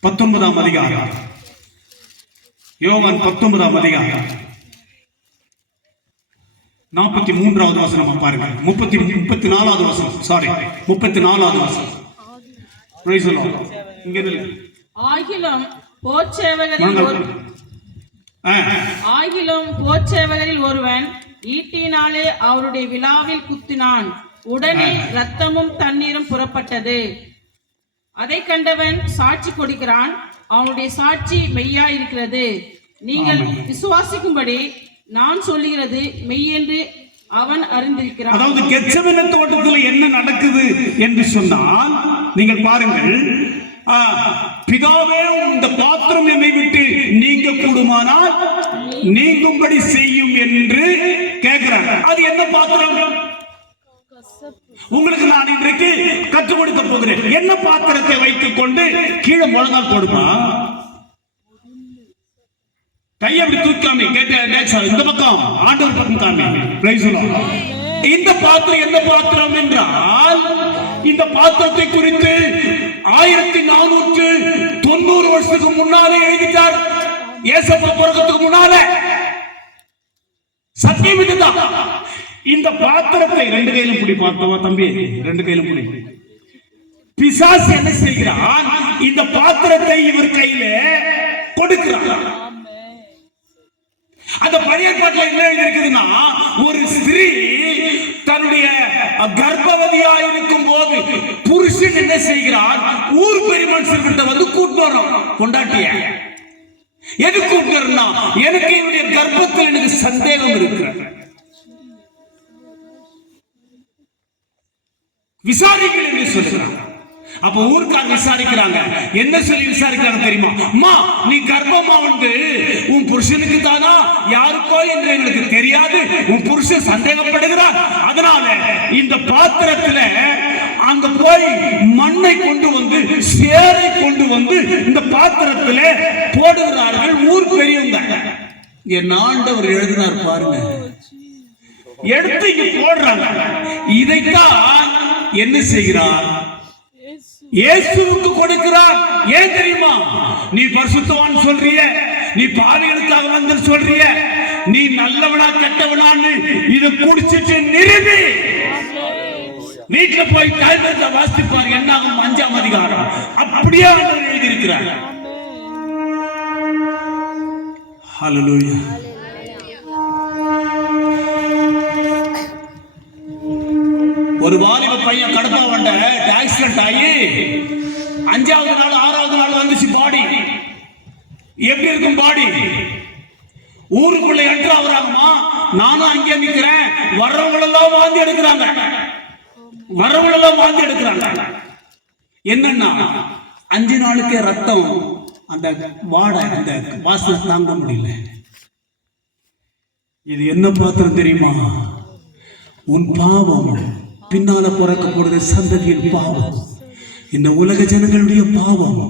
19ஆம் அதிகாரம். யோவான் 19ஆம் அதிகாரம் 43வது வசனம் பாருங்க. 34வது வசனம், சாரி 34வது வசனம். Praise the Lord. இங்க இருக்கு. ஆகிலும் போர்ச்சேவகரில் ஒருவன் ஈட்டினாலே அவருடைய விலாவில் குத்தினான். உடனே இரத்தமும் தண்ணீரும் புறப்பட்டது. அதை கண்டவன் சாட்சி கொடுக்கிறான். அவனுடைய சாட்சி மெய்யாயிருக்கிறது. நீங்கள் விசுவாசிக்கும்படி நான் சொல்லுகிறது மெய்யென்று அவன் அறிந்திருக்கிறான். அதாவது கெத்செமனே தோட்டத்தில் என்ன நடக்குது என்று சொன்னால் நீங்கள் பாருங்கள். பிதாவே, இந்த பாத்திரம் என்னை விட்டு நீங்க கூடுமானால் நீங்கும்படி செய்யும் என்று கேட்கிறார். அது என்ன பாத்திரம்? உங்களுக்கு நான் இன்றைக்கு கற்றுக் கொடுக்க போகிறேன். என்ன பாத்திரத்தை வைத்துக் கொண்டு கீழே முழங்கால் போடுமா? கையை அப்படி தூக்காமி கேட்ட இந்த பக்கம் ஆண்டவர் பக்கம் காமி. Praise the Lord. இந்த பாத்திரம் என்ன பாத்திரம் என்றால், இந்த பாத்திரத்தை குறித்து 1490 வருஷத்துக்கு முன்னாலே எழுதிட்டார். இயேசுப்பா பிறக்கிறதுக்கு முன்னாலே சத்தியம் இதுதான். இந்த பாத்திரத்தை 2 கையிலும் பிடி. பார்த்தவா தம்பி, 2 கையிலும் பிடி. பிசாசு என்ன செய்கிறான்? இந்த பாத்திரத்தை இவர் கையில கொடுக்கிறார். அந்த பழைய பாட்டில் என்ன இருக்குதுன்னா, ஒரு ஸ்திரீ தன்னுடைய கர்ப்பவதியாக இருக்கும் போது புருஷன் என்ன செய்கிறார்? ஊர் பெரிய மனுஷர்கிட்ட வந்து கூட்டு வரோம் கொண்டாட்டிய. எது கூட்டு வரனா? எனக்கு இவருடைய கர்ப்பத்தில் எனக்கு சந்தேகம் இருக்கிறது, விசாரிங்கள் என்று சொல்லுகிறார். அப்ப ஊர்க்கார் விசாரிக்கிறாங்க. என்ன சொல்லி விசாரிக்கிறாங்க தெரியுமா? அம்மா, நீ கர்ப்பமா வந்து உன் புருஷனுக்கு தானா யாருக்கோ என்று எங்களுக்கு தெரியாது, உன் புருஷன் சந்தேகப்படுகிறார். அதனால இந்த பாத்திரத்துல அங்க போய் மண்ணை கொண்டு வந்து சேரை கொண்டு வந்து இந்த பாத்திரத்திலே போடுகிறார்கள் ஊர் பெரியவங்க. என் ஆண்டவர் எழுதினார் பாருங்க, எடுத்து இங்க போடுறாங்க. இதைத்தான் என்ன செய்கிறார்? இயேசுவுக்கு கொடுக்கிறார். ஏன் தெரியுமா? நீ பரிசுத்தவான் சொல்றிய, நீ பாவிகளுக்காக வந்து சொல்றிய, நீ நல்லவனா கெட்டவனான்னு இதை குடிச்சிட்டு நிறுவி வீட்டுல போய் காய்கறி வாசிப்பார். என்னாகும் 5ஆம் அதிகாரம் அப்படியே ஆண்டவர் எழுதியிருக்கிறார். ஹல்லேலூயா. ஒரு வாலிப பையன் கடப்பா வண்ட ஆக்சிடென்ட் ஆகி 5ஆவது நாள் 6ஆவது நாள் வந்துச்சு பாடி. எப்படி இருக்கும் பாடி? ஊருக்குள்ள என்ட்ரு ஆகுறாங்கம்மா, நானும் அங்கே நிக்கிறேன். வர்றவங்களெல்லாம் வாந்தி எடுக்கிறாங்க, வரவங்களெல்லாம் வாந்தி எடுக்கிறாங்க. என்னன்னா 5 நாளுக்கே ரத்தம் அந்த வாடை அந்த வாசனை தாங்க முடியல. இது என்ன பாத்திரம் தெரியுமா? உன் பாவம், பின்னால பிறக்க போறது சந்ததியின் பாவம், இந்த உலக ஜனங்களுடைய பாவம்.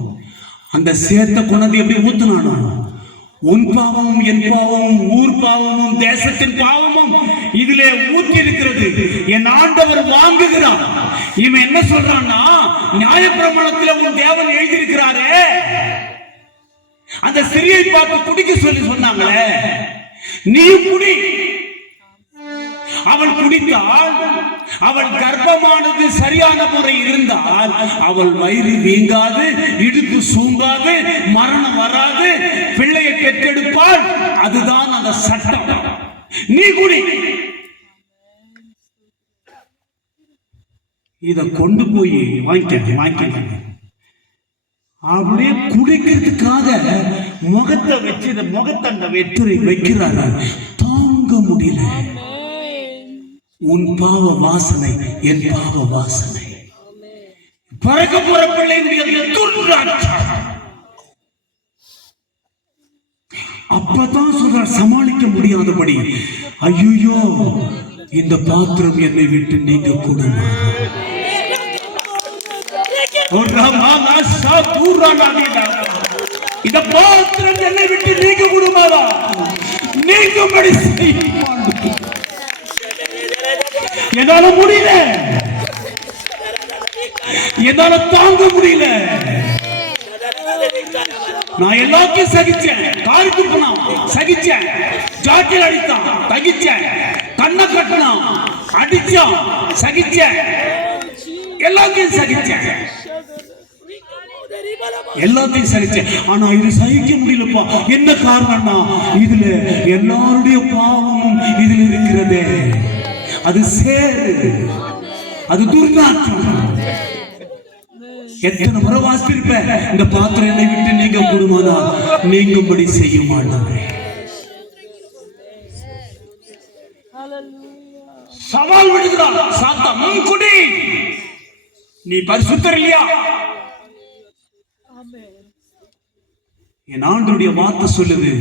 அந்த சேர்த்த குணத்தை எப்படி ஊத்துனானோ, உன் பாவமும் என் பாவமும் ஊர் பாவமும் தேசத்தின் பாவமும் இதிலே ஊற்றி இருக்கிறது. என் ஆண்டவர் வாங்குகிறான். இவன் என்ன சொல்றான்னா, நியாயப்பிரமாணத்தில் உன் தேவன் எழுதியிருக்கிறாரே, அந்த சிறியை பார்த்து குடிக்க சொல்லி சொன்னாங்களே, நீ குடி. அவள் குடித்தால், அவள் கர்ப்பமானது சரியான முறை இருந்தால் அவள் வயிறு வீங்காது, இடுப்பு சூங்காது, மரணம் வராது, பிள்ளையை பெற்றெடுப்பாள். அதுதான் அந்த சட்டம். நீ குடி. இத கொண்டு போய் வாங்கிக்க. அப்படியே குடிக்கிறதுக்காக முகத்தை வச்சு இந்த முகத்தை அந்த வெற்றி வைக்கிறாங்க. தாங்க முடியல. உன் பாவ வாசனை என் பாவ வாசனை. பறக்க போற பிள்ளைகளுடைய துர்நாற்றம். அப்பதான் சொல்றார், சமாளிக்க முடியாதபடி, ஐயோ இந்த பாத்திரம் என்னை விட்டு நீங்க கூடுமா. இந்த பாத்திரம் என்னை விட்டு நீங்க கூடுமாதா? நீங்கும்படி என்னால முடியல, என்னால தாங்க முடியல. நான் எல்லாத்தையும் சகிச்சேன். காருக்கு போனான் சகிச்சேன், ஜாட்டில் அடித்தான் தகிச்சேன், கண்ணை கட்டினான் அடிச்சான் சகிச்சேன், எல்லாத்தையும் சகிச்சேன், எல்லாத்தையும் சகிச்சேன். ஆனா இது சகிக்க முடியலப்பா. என்ன காரணம்னா, இதுல எல்லாருடைய பாவமும் இதுல இருக்கிறது. அது சேரு, அது துர்நாற்றம். எத்தனை முறை வாசித்திருப்ப, இந்த பாத்திரம் என்னை விட்டு நீங்க கூடுமானா நீங்கும்படி செய்ய மாட்டாங்க. சவால் விடுகிறான் சாத்தான், குடி. நீ பரிசுத்தர் இல்லையா? என் ஆண்டவருடைய வார்த்தை சொல்லுது,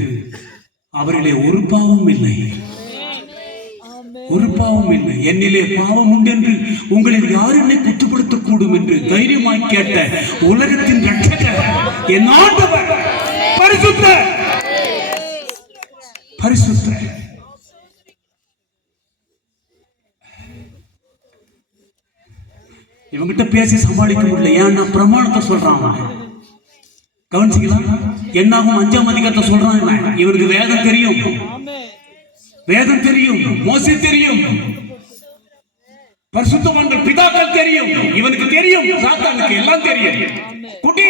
அவரிலே ஒரு பாவம் இல்லை, ஒரு பாவம் இல்லை. என்னிலே பாவம் உண்டு என்று உங்களில் யார் என்னை குற்றப்படுத்தக் கூடும் என்று தைரியமாய் கேட்ட உலகத்தின் ரட்சகர் என் ஆண்டவர் பரிசுத்தர், பரிசுத்தர். இவங்கிட்ட பேசி சமாளிக்க முடியல. ஏன்னா பிரமாணத்தை சொல்றான். கவனிச்சிக்கலாம். என்னாகும் 5ஆம் அதிகாரத்தை சொல்றான். இவனுக்கு வேதம் தெரியும், வேதம் தெரியும், மோசே தெரியும், பரிசுத்தவான்கள் பிதாக்கள் தெரியும். இவனுக்கு தெரியும், சாத்தானுக்கு எல்லாம் தெரியும். குட்டி,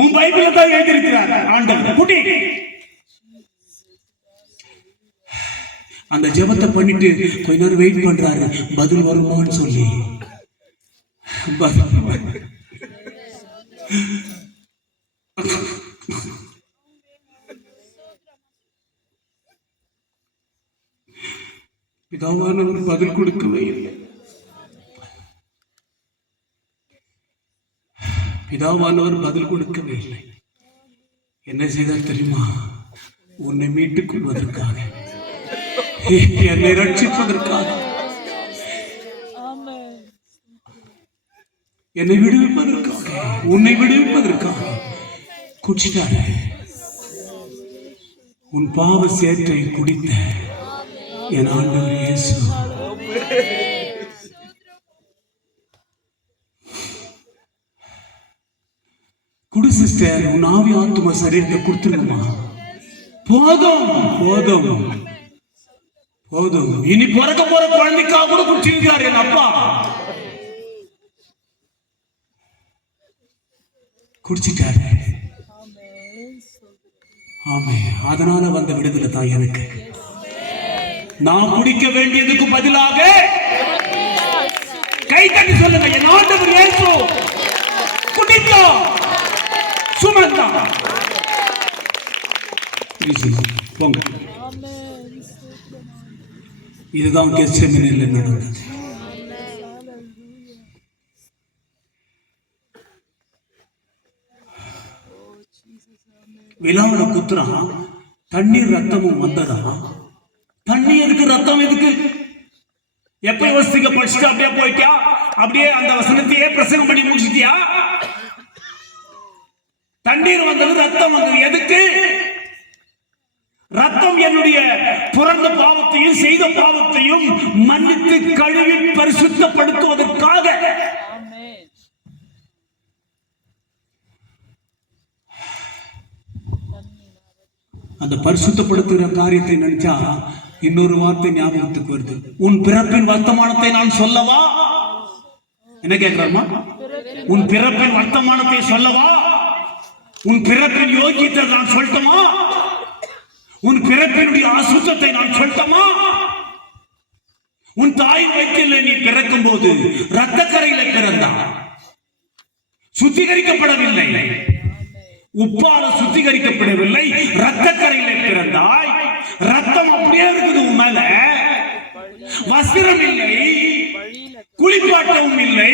உன் பைபிள்ல தான் எழுதியிருக்கிறார் ஆண்டவர். குட்டி. அந்த ஜெபத்தை பண்ணிட்டு கொஞ்ச நேரம் வெயிட் பண்றாரு, பதில் வருமான்னு சொல்லி. பிதாவானவர் பதில் கொடுக்கவே இல்லை. பிதாவானவர் பதில் கொடுக்கவே இல்லை. என்ன செய்தார் தெரியுமா? உன்னை மீட்டுக் கொள்வதற்காக, என்னை ரட்சிப்பதற்காக என்னை விடுவிப்பதற்காக, உன்னை விடுவிப்பதற்காக குடிச்சிட்டாரு. உன் பாவ சேற்றை குடித்த என் ஆண்டவர் இயேசு. குடி சிஸ்டர், உன் ஆவி ஆத்தும சரீரத்தை கொடுத்துருமா. போதும் போதும் போதும். இனி பிறக்க போற குழந்தைக்காக கூட குடிச்சிருக்காரு என் அப்பா. குடிச்சிட்டாரு. ஆமே. அதனால வந்த விடுதலை தான் எனக்கு. நான் குடிக்க வேண்டியதுக்கு பதிலாக கை தட்டி சொல்லுங்க, என் ஆண்டவர் இயேசு குடித்தா சுமந்தா. போங்க. இதுதான் கெத்செமனேல நடந்தது. விலாவில குத்துறான். தண்ணீர் ரத்தமும் வந்ததா? தண்ணி எதுக்கு, ரத்தம் எதுக்கு? எப்ப யோசிக்க படிச்சுட்டு அப்படியே போயிட்டியா? அப்படியே அந்த வசனத்தையே பிரசங்கம் பண்ணி முடிச்சிட்டியா? தண்ணீர் வந்தது, ரத்தம் வந்தது எதுக்கு? ரத்தம் என்னுடைய பிறந்த பாவத்தையும் செய்த பாவத்தையும் மன்னித்து கழுவி பரிசுத்தப்படுத்துவதற்காக. அந்த பரிசுத்தப்படுத்துகிற காரியத்தை நினைச்சா இன்னொரு வார்த்தை ஞாபகத்துக்கு வருது. உன் பிறப்பின் வர்த்தமானத்தை நான் சொல்லவா? என்ன கேட்கிறாமா? உன் பிறப்பின் வர்த்தமானத்தை சொல்லவா? உன் பிறப்பின் யோகியத்தை நான் சொல்லட்டுமா? உன் பிறப்பினுடைய அசுத்தத்தை நான் சொல்லட்டுமா? உன் தாயின் வயிற்றில் நீ பிறக்கும் போது இரத்த கரையில பிறந்தா, சுத்திகரிக்கப்படவில்லை. உப்பால சுத்திகரிக்கப்படவில்லை, இரத்த கரையில பிறந்தாய். ரத்தம் அப்படியே இருக்குது உன் மேல. வஸ்திரம் இல்லை, குளிப்பாட்டவும் இல்லை.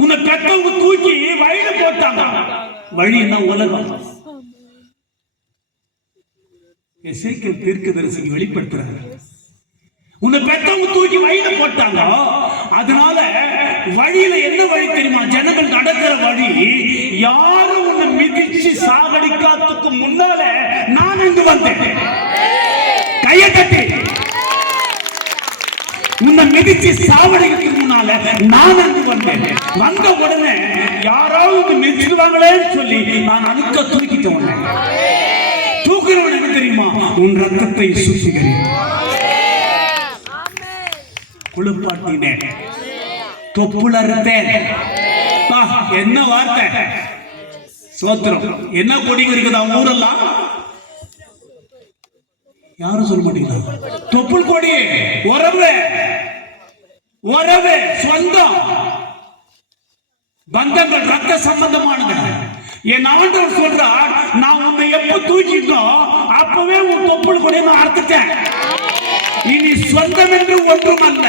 உன்னை பெற்றவங்க தூக்கி வழியில போட்டாங்க. வழி என்ன? உலகம். எசேக்கியேல் தீர்க்கதரிசி வெளிப்படுத்துறாங்க. உன்னை பெற்றவங்க தூக்கி வழியில போட்டாங்க. அதனால வழியில என்ன வழி தெரியுமா? ஜனங்கள் நடக்கிற வழி. யாரும் உன்னை மிதிச்சு சாகடிக்காததுக்கு முன்னால நான் இங்கு வந்தேன். கையை தட்டி. உன்னை மிதிச்சு சாவடிக்கிறதுக்கு முன்னால நான் அங்கு வந்தேன். வந்த உடனே யாராவது மிதிச்சுவாங்களேன்னு சொல்லி நான் அழுக்க தூக்கிட்டேன். உடனே தூக்குறவன் என்ன தெரியுமா? உன் ரத்தத்தை சுத்திகரி. குளிப்பாட்டினேன், தொப்புளறுத்தேன். என்ன வார்த்தை! சோத்திரம். என்ன கொடிங்க இருக்குது அவங்க ஊரெல்லாம்? யாரும் சொல்ல மாட்டீங்களா? தொப்புள் கொடி. உறவு, உறவு, சொந்தம், பந்தங்கள், ரத்த சம்பந்தமானது. என் ஆண்டவர் சொல்றார், நான் உன்னை எப்ப தூக்கிட்டோம் அப்பவே உன் தொப்புள் கொடி நான் அறுத்துட்டேன். இனி சொந்தம் என்று ஒன்றும் அல்ல,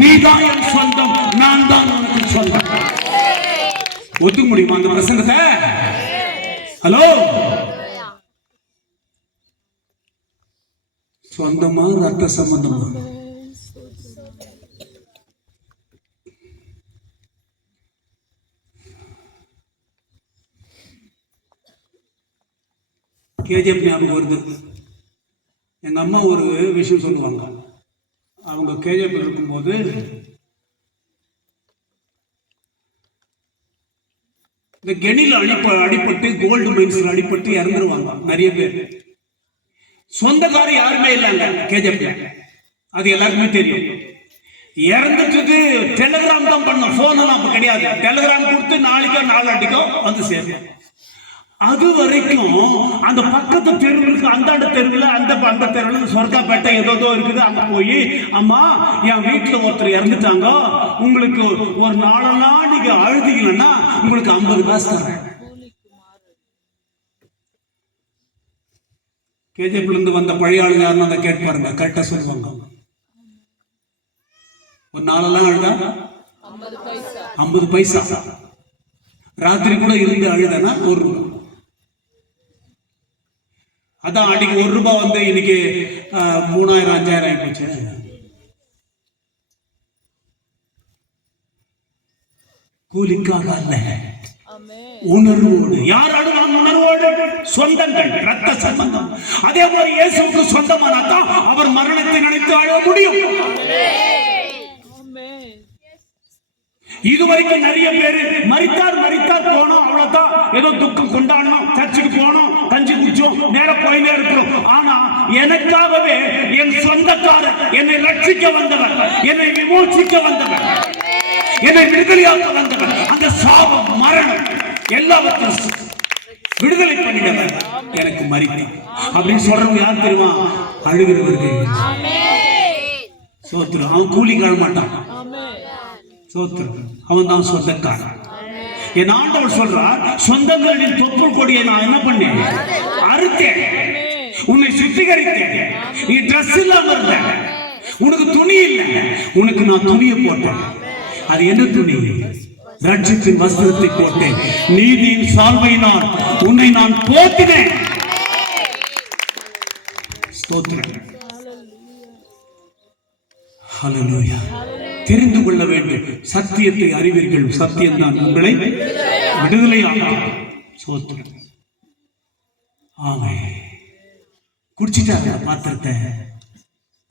நீதான் என் சொந்தம், நான் தான் உனக்கு சொந்தம். ஒத்துக்க முடியுமா அந்த பிரசங்கத்தை? ஹலோ, சொந்தமா ரத்த சம்பந்தமா? கேஜிஎஃப் ஞாபகம் வருது. எங்க அம்மா ஒரு விஷயம் சொல்லுவாங்க. அவங்க கேஜிஎஃப் இருக்கும்போது இந்த கெனில அடிபட்டு கோல்டு மைன்ஸ்ல அடிபட்டு இறந்துருவாங்க நிறைய பேர். சொந்தக்காரர் யாருமே இல்லைங்க கேஜிஎஃப்ல. அது எல்லாருக்குமே தெரியும். இறந்துட்டு டெலிகிராம் தான் பண்ணோம், போன் எல்லாம் அப்ப கிடையாது. டெலிகிராம் கொடுத்து நாளைக்கோ நாளாட்டிக்கோ வந்து சேரும். அது வரைக்கும் அந்த பக்கத்து தெருவுக்கு, அந்தாண்ட தெருவில், அந்த தெருவில் சொர்க்காப்பேட்டை ஏதோ இருக்குது. அங்க போய், அம்மா என் வீட்டுல ஒருத்தர் இறந்துட்டாங்க, உங்களுக்கு ஒரு நாளெல்லாம் நீங்க அழுதிக்கலன்னா உங்களுக்கு 50 காசு தரேன். கேஜிஎஃப்ல இருந்து வந்த பழைய ஆளுங்க யாருன்னு அந்த கேட்டு பாருங்க, கரெக்டா சொல்லுவாங்க. ஒரு நாளெல்லாம் அழுதா 50 பைசா. ராத்திரி கூட இருந்து அழுதனா 1 ரூபாய். அதான் அன்னைக்கு 1 ரூபாய் வந்து இன்னைக்கு 3000 5000 ஆயிடுச்சு. கூலிக்காக அல்ல, உணர்வோடு. யார் அழுவாங்க? உணர்வோடு. சொந்தங்கள், ரத்த சம்பந்தம். அதே மாதிரி இயேசுவுக்கு சொந்தமானாதான் அவர் மரணத்தை நினைத்து அழ முடியும். இதுவரைக்கும் நிறைய பேரு மரித்தார் போனோம், அவ்வளவுதான், ஏதோ துக்கம் கொண்டாடணும், சர்ச்சுக்கு போனோம், கஞ்சி குடிச்சோம், நேர போயினே இருக்கிறோம். ஆனா எனக்காகவே என் சொந்தக்காரர், என்னை ரட்சிக்க வந்தவர், என்னை விமோசிக்க வந்தவர், என்னை விடுதலையாக்க வந்தவர், அந்த சாபம் மரணம் எல்லாவற்றையும் விடுதலை பண்ணினவர் எனக்கு மரித்தார் அப்படின்னு சொல்றவங்க யார் தெரியுமா? அழுகிறவர்கள். சோத்திரம். அவன் கூலி கழ மாட்டான். சோத்திரம். அவன் தான் சொந்தக்காரன். என் ஆண்டவர் சொல்றார், சொந்தங்களின் தொப்புள் கொடியை நான் என்ன பண்ணேன்? அறுத்தேன். உன்னை சுத்திகரித்தேன். நீ டிரஸ் இல்லாம இருந்த, உனக்கு துணி இல்லை, உனக்கு நான் துணியை போட்டேன். அது என்ன துணி? ரட்சிப்பின் வஸ்திரத்தை போட்டேன். நீதியின் சால்வையினால் உன்னை நான் போத்தினேன். ஸ்தோத்திரம். ஹல்லேலூயா. தெரிந்து கொள்ள வேண்டும், சத்தியத்தை அறிவீர்கள், சத்தியம் தான் உங்களை விடுதலையாக்கும். ஸ்தோத்திரம். ஆமென். குடிச்சிட்டாங்க, பாத்திரத்தை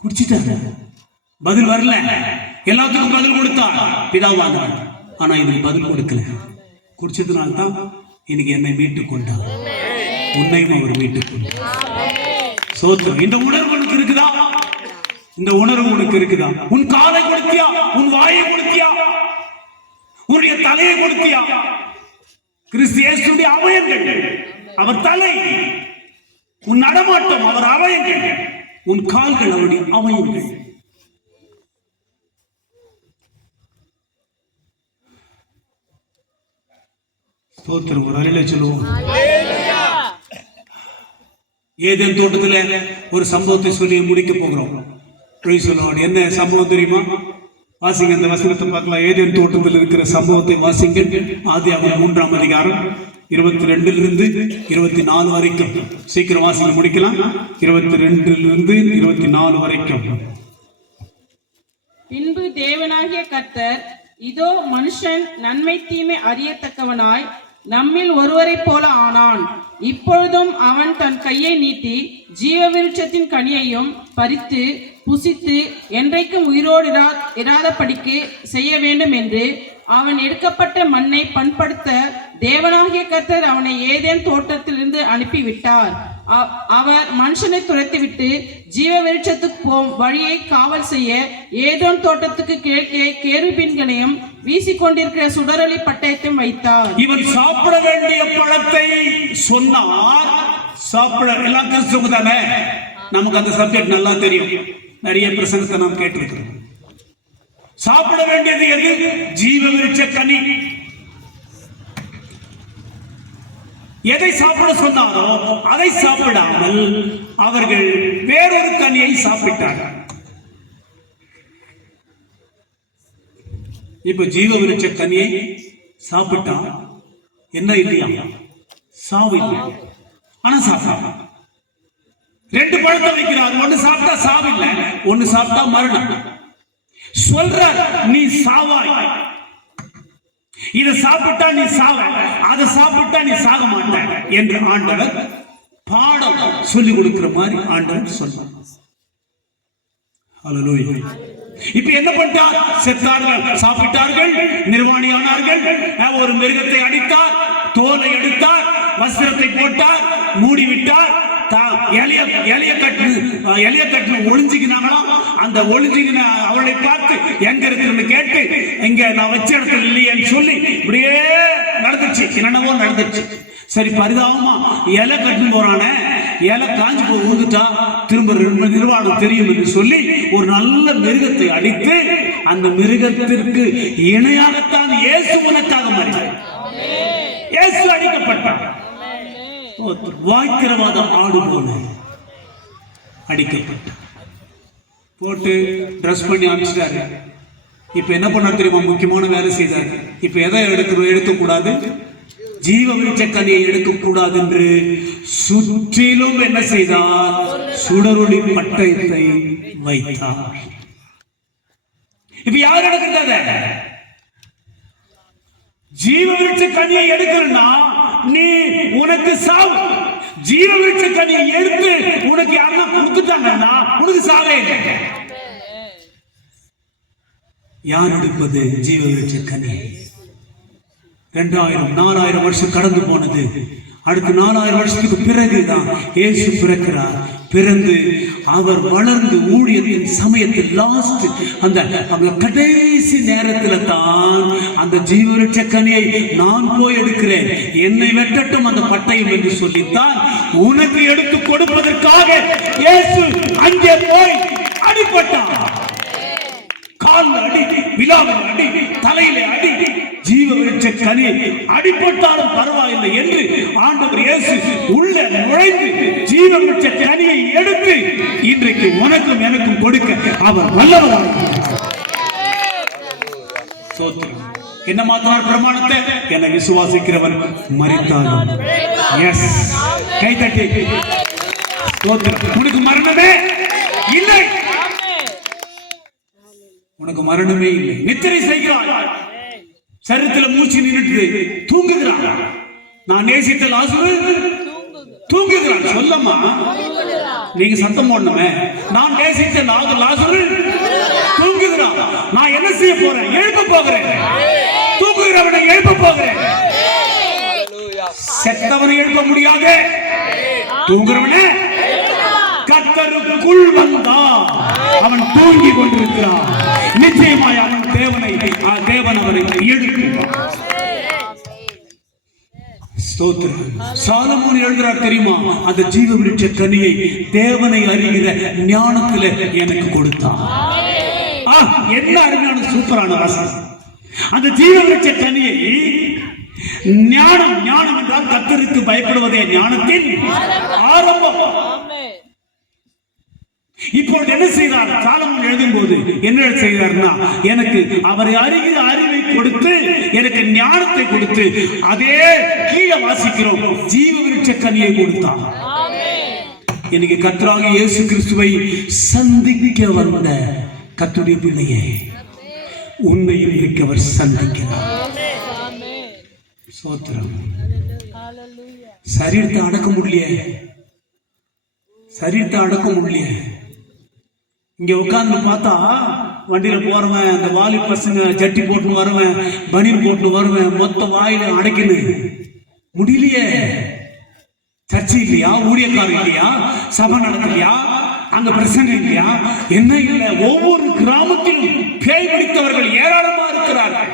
குடிச்சிட்டாங்க, பதில் வரல. எல்லாத்துக்கும் பதில் கொடுத்தா பிதாவாங்க, ஆனா இதுக்கு பதில் கொடுக்கல. குடிச்சதுனால்தான் இன்னைக்கு என்னை மீட்டுக் கொண்டார், உன்னையும் அவர் மீட்டுக் கொண்டார். சோத்திரம். இந்த உணர்வு உனக்கு இருக்குதா? இந்த உணர்வு உனக்கு இருக்குதா? உன் காலை கொடுத்தியா? உன் வாயை கொடுத்தியா? உன்னுடைய தலையை கொடுத்தியா? கிறிஸ்து இயேசுவுடைய அவயங்கள், அவர் தலை. உன் நடமாட்டம் அவர் அவயங்கள், உன் கால்கள் அவருடைய அவயங்கள். ஸ்தோத்திரம். ஒரு அருளை சொல்லுவோம். ஏதேன் தோட்டத்தில் ஒரு சம்பவத்தை சொல்லி முடிக்க போகிறோம். என்ன சம்பவம் தெரியுமா? வாசிங்க, அந்த வசனத்தை பார்க்கலாம். ஏதேன் தோட்டத்தில் இருக்கிற சம்பவத்தை வாசிங்க. ஆதியாகமம் 3ஆம் அதிகாரம் 22 24 வரைக்கும். சீக்கிரம் வாசிக்க முடிக்கலாம். 22 24 வரைக்கும். பின்பு தேவனாகிய கர்த்தர், இதோ மனுஷன் நன்மை தீமை அறியத்தக்கவனாய் நம்மில் ஒருவரைப் போல ஆனான். இப்பொழுதும் அவன் தன் கையை நீட்டி ஜீவ விருட்சத்தின் கனியையும் பறித்து புசித்து என்றைக்கும் உயிரோடு இராதபடிக்கு செய்ய வேண்டும் என்று அவன் எடுக்கப்பட்ட மண்ணை பண்படுத்த தேவனாகிய கர்த்தர் அவனை ஏதேன் தோட்டத்திலிருந்து அனுப்பிவிட்டார். அவர் மனுஷனை துரத்திவிட்டு ஜீவ விருட்சத்துக்கு போம் வழியை காவல் செய்ய ஏதோன் தோட்டத்துக்கு கிழக்கே கேருபீன்களையும் வீசிக்கொண்டிருக்கிற சுடரொளி பட்டயத்தையும் வைத்தார். இவன் சாப்பிட வேண்டிய பழத்தை சொன்னார். சாப்பிட எல்லாம் கஷ்டம் தானே, நமக்கு அந்த சப்ஜெக்ட் நல்லா தெரியும். நிறைய பிரசங்கத்தை நாம் கேட்டிருக்கிறோம். சாப்பிட வேண்டியது எது? ஜீவ விருட்ச கனி. எதை சாப்பிட சொன்னாரோ அதை சாப்பிடாமல் அவர்கள் வேறொரு கனியை சாப்பிட்டார்கள். இப்ப ஜீவ விருட்ச கனியை சாப்பிட்டா என்ன இல்லையா? சாவு இல்லை. ஆனா சாப்பிட்டா ரெண்டு பழத்தை வைக்கிறார். ஒன்னு சாப்பிட்டா சாவு இல்லை, ஒன்னு சாப்பிட்டா மரணம். சொல்ற நீ சாவாய், இதை சாப்பிட்டா நீ சாவ, அதை சாப்பிட்டா நீ சாக மாட்ட என்று ஆண்டவர் பாடம் சொல்லி கொடுக்கிற மாதிரி ஆண்டவர் சொல்றார். ஹல்லேலூயா. இப்ப என்ன பண்ணிட்டார்? செத்தார்கள், சாப்பிட்டார்கள், நிர்வாணியானார்கள். ஒரு மிருகத்தை அடித்தார், தோலை எடுத்தார், வஸ்திரத்தை போட்டார், மூடிவிட்டார். எலிய கட்டு ஒளிஞ்சுக்கினாங்களாம். அந்த ஒளிஞ்சுக்கின அவளை பார்த்து எங்க இருக்குன்னு கேட்டு, எங்க நான் வச்ச இடத்துல இல்லையேன்னு சொல்லி இப்படியே நடந்துச்சு. என்னென்னவோ நடந்துச்சு. சரி, பரிதாபமா இலை கட்டுன்னு போறானே, இலை காஞ்சி போய் ஊந்துட்டா திரும்ப நிர்வாணம் தெரியும் என்று சொல்லி ஒரு நல்ல மிருகத்தை அடித்து, அந்த மிருகத்திற்கு இணையாகத்தான் இயேசு உனக்காக மரித்தார். இயேசு அடிக்கப்பட்டார். வாய்த்திரவாதம் ஆடு போல அடிக்கப்பட்ட போட்டு ட்ரெஸ் பண்ணி அனுப்பிச்சிட்டாரு. இப்ப என்ன பண்ண தெரியுமா? முக்கியமான வேலை செய்தார். இப்ப எதை எடுக்கக்கூடாது? ஜீவ விருட்ச கனியை எடுக்கக்கூடாது என்று சுற்றிலும் என்ன செய்தார்? சுடரொளி பட்டயத்தை வைத்தார். இப்ப யார் எடுக்கிறத? ஜீவ விருட்ச கனியை எடுக்கலன்னா நீ உனக்கு சாவு. ஜீவ விருட்ச கனியை எடுத்து உனக்கு யாரெல்லாம் கொடுத்துட்டாங்கன்னா உனக்கு சாவே இல்லை. யார் எடுப்பது ஜீவ விருட்ச கனி? 2000-4000 வருஷம் கடந்து போனது. அடுத்து 4000 வருஷத்துக்கு பிறகுதான் இயேசு பிறக்கிறார். பிறந்து அவர் வளர்ந்து ஊழியத்தின் சமயத்தில் லாஸ்ட் அந்த கடைசி நேரத்தில் தான் அந்த ஜீவவிருட்ச கனியை நான் போய் எடுக்கிறேன், என்னை வெட்டட்டும் அந்த பட்டயம் என்று சொல்லித்தான் உனக்கு எடுத்து கொடுப்பதற்காக இயேசு அங்கே போய் அடிபட்டார். கால் அடி, விழாவில் அடி, தலையில அடி, ஜீவ விருட்ச கனி அடிபட்டாலும் பரவாயில்லை என்று ஆண்டவர் இயேசு உள்ள நுழைந்து ஜீவ விருட்ச கனியை எடுத்து இன்றைக்கு உனக்கும் எனக்கும் கொடுக்க அவர் வல்லவராக. என்ன மாத்தினார் பிரமாணத்தை? என்னை விசுவாசிக்கிறவன் மரித்தாலும். எஸ், கை தட்டி உனக்கு மரணமே இல்லை, உனக்கு மரணமே இல்லை. நித்திரை செய்கிறாய், சரீரத்தில் மூச்சு நின்றுட்டு தூங்குகிறான். நான் நேசித்த லாசரு தூங்குகிறான். சொல்லம்மா, நீங்க சத்தம் போடணுமே. நான் நேசித்த லாசரு தூங்குகிறான். நான் என்ன செய்ய போறேன்? எழுப்ப போகிறேன். தூங்குகிறவனை எழுப்ப போகிறேன். செத்தவனை எழுப்ப முடியாது, தூங்குகிறவனே கர்த்தருக்குள் வந்தான். அவன் தூங்கி கொண்டிருக்கிறான். நிச்சயமாய் அவன் தேவன் அவரை எழுப்புவார். சாலமோன் எழுதுறார் தெரியுமா? அந்த ஜீவ விருட்ச கனியை தேவனை அறிகிற ஞானத்துல எனக்கு கொடுத்தான். என்ன அருமையான சூப்பரான வாசம். அந்த ஜீவ விருட்ச கனியை ஞானம் என்றால் கர்த்தருக்கு பயப்படுவதே ஞானத்தின் ஆரம்பம். இப்பொழுது என்ன செய்தார்? சாலமோன் எழுதும் போது என்ன செய்தார்னா, எனக்கு அவரை அறிகிற அறிவை கொடுத்து எனக்கு ஞானத்தை கொடுத்து, அதே கீழே வாசிக்கிறோம், ஜீவ விருட்ச கனியை கொடுத்தார். இன்னைக்கு கர்த்தராகிய இயேசு கிறிஸ்துவை சந்திக்க வந்த கர்த்தருடைய பிள்ளையே, உன்னையும் இன்றைக்கு அவர் சந்திக்கிறார். சோத்திரம். சரீரத்தை அடக்க முடியலையே, சரீரத்தை அடக்க முடியலையே. இங்க உட்கார்ந்து பார்த்தா வண்டியில போறவன், அந்த வாலி பசங்க ஜட்டி போட்டு வருவேன், பனியன் போட்டு வருவேன், மொத்த வாயில அடைக்கணும் முடியலையே. சர்ச்சை இல்லையா, ஊழியக்காரர் இல்லையா, சபை நடக்கலையா, அங்க பிரசங்க இல்லையா, என்ன இல்லை. ஒவ்வொரு கிராமத்திலும் பேய் பிடித்தவர்கள் ஏராளமா இருக்கிறார்கள்.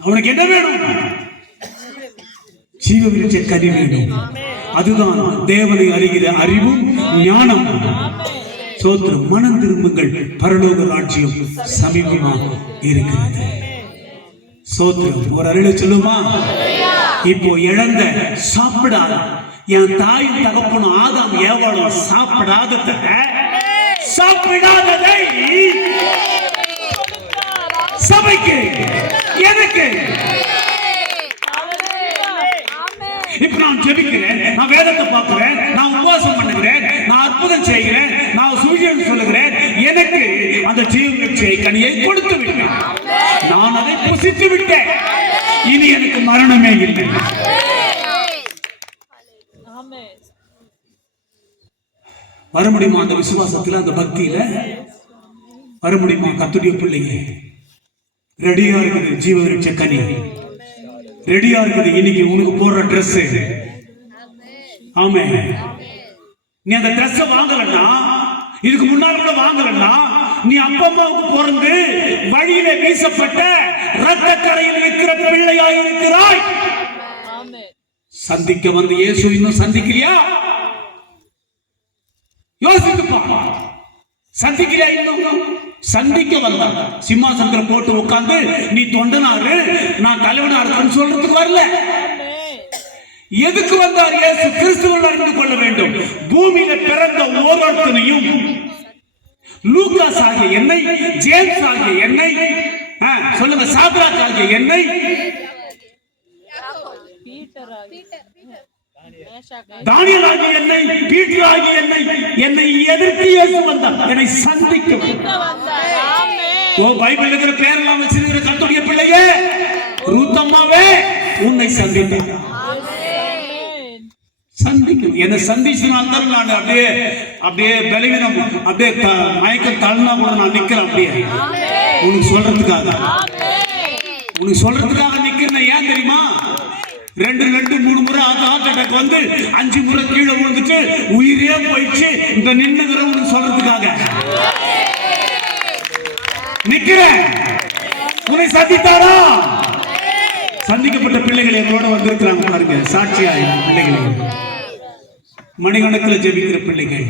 அவனுக்கு என்ன வேணும்? ஜீவ விருட்ச கனி வேணும். அதுதான் தேவனை அறிகிற அறிவும் ஞானம். சோத்திரம். மனம் திரும்புங்கள், பரலோக ராஜ்யம் சமீபமாக இருக்கிறது. சோத்திரம். ஒரு அருளை சொல்லுமா? இப்போ இழந்த சாப்பிடாத என் தாயும் தகப்பனும் ஆதாம் ஏவாளும் சாப்பிடாததை சபைக்கு எனக்கு. இப்ப நான் ஜெபிக்கிறேன், நான் வேதத்தை பார்க்கிறேன், நான் உபவாசம் பண்ணுகிறேன், நான் அற்புதம் செய்கிறேன், நான் சுவிசேஷம் சொல்லுகிறேன். எனக்கு அந்த ஜீவ விருட்ச கனியை கொடுத்து விட்டேன். நான் அதை புசித்து விட்டேன். இனி எனக்கு மரணமே இல்லை. வர முடியுமா? அந்த விசுவாசத்துல, அந்த பக்தியில வர முடியுமா? கர்த்தருடைய பிள்ளைங்க ரெடியா இருக்குது. ஜீவ விருட்ச கனி ரெடியா இருக்குது. இன்னைக்கு உனக்கு போடுற ட்ரெஸ். ஆமே. நீ அந்த ட்ரெஸ் வாங்கலன்னா, இதுக்கு முன்னாடி கூட வாங்கலன்னா, நீ அப்பா அம்மாவுக்கு பிறந்து வழியில வீசப்பட்ட இரத்த கரையில் இருக்கிற பிள்ளையாய் இருக்கிறாய். சந்திக்க வந்து இயேசு இன்னும் சந்திக்கிறியா? யோசித்துப்பா. சந்திக்கிறியா? இன்னும் சந்திக்க வந்தாங்க. சிம்மாசனத்துல போட்டு உட்கார்ந்து நீ தொண்டனாரு நான் தலைவனாரு சொல்றதுக்கு வரல. எதுக்கு வந்தார்? இயேசு கிறிஸ்துவில் அறிந்து கொள்ள வேண்டும். பூமியில பிறந்த ஒவ்வொருத்தனையும், லூகாஸ் ஆகிய என்னை, ஜேம்ஸ் ஆகிய என்னை, சொல்லுங்க, சாத்ராக் ஆகிய என்னை, தானியேல் ஆகிய என்னை, பீட்டர் ஆகிய என்னை எதிர்த்து இயேசு வந்தார். என்னை சந்திக்க. ஓ, பைபிள் இருக்கிற பேரெல்லாம் வச்சிருக்கிற கர்த்தருடைய பிள்ளையே, ரூத்தம்மாவே உன்னை சந்தித்தார். சந்திக்கும் என்னை சந்திச்சனால்தான் நான் அப்படியே அப்படியே பலவீனம் அப்படியே மயக்கம் தள்ளினா கூட நான் நிக்கிறேன். அப்படியே உனக்கு சொல்றதுக்காக நிக்கிறேன். ஏன் தெரியுமா? 2 முறை ஹார்ட் அட்டாக் வந்து 5 முறை கீழே விழுந்துட்டு உயிரே போயிடுச்சு. இந்த நின்னுகிற உனக்கு சொல்றதுக்காக நிக்கிறேன். உன்னை சந்தித்தாரா? சந்திக்கப்பட்ட பிள்ளைகள் எங்களோட வந்திருக்கிறாங்க பாருங்க, சாட்சியா பிள்ளைகள், மணிக்கணக்கில் ஜெபிக்கிற பிள்ளைகள்.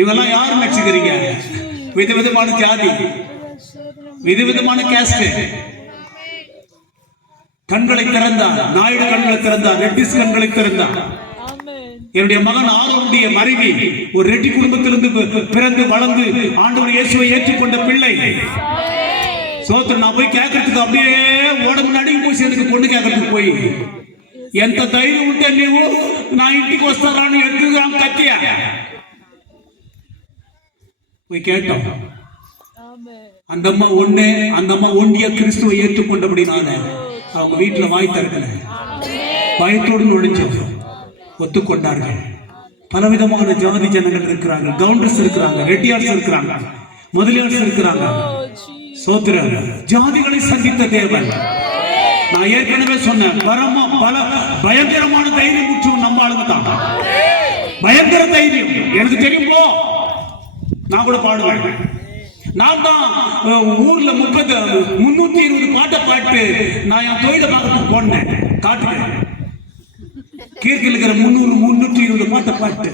இவெல்லாம் யாரு நினைச்சுக்கிறீங்க? விதவிதமான ஜாதி, விதவிதமான கேஸ்ட். கண்களை திறந்தார், நாயுடு கண்களை திறந்தார், ரெட்டிஸ் கண்களை திறந்தார். என்னுடைய மகன் ஆரோனுடைய மனைவி ஒரு ரெட்டி குடும்பத்திலிருந்து பிறந்து வளர்ந்து ஆண்டவர் இயேசுவை ஏற்றுக்கொண்ட பிள்ளை. சோத்திரம். நான் போய் கேட்கறதுக்கு அப்படியே ஓட முன்னாடி போய் சேர்ந்து பொண்ணு கேட்கறதுக்கு போய் ఎంత ధైర్యం ఉంటే నీవు నా ఇంటికి వస్తారని ఎదురుగా కత్తియా போய் கேட்டோம். அந்த அம்மா ஒண்டிய கிறிஸ்துவை ஏற்றுக்கொண்டபடினால அவங்க வீட்டுல வாய் திறக்கல, பயத்தோடு நுழைஞ்சோம், ஒத்துக்கொண்டார்கள். பலவிதமான ஜாதி ஜனங்கள் இருக்கிறாங்க, கவுண்டர்ஸ் இருக்கிறாங்க, ரெட்டியார்ஸ் இருக்கிறாங்க, முதலியார்ஸ் இருக்கிறாங்க. சோத்திரம். ஜாதிகளை சந்தித்த தேவன். நான் ஏற்கனவே சொன்னேன், பல பயங்கரமான தைரியம் முற்றும் நம்ம ஆளுங்க தான். பயங்கர தைரியம் எனக்கு தெரியும். நான் கூட பாடுவேன். நான் தான் ஊர்ல 320 பாட்டை பாட்டு நான் என் தொழிலை பார்க்கறதுக்கு போனேன். காட்டுறேன், கீர்த்தியில் இருக்கிற 320 பாட்டை பாட்டு.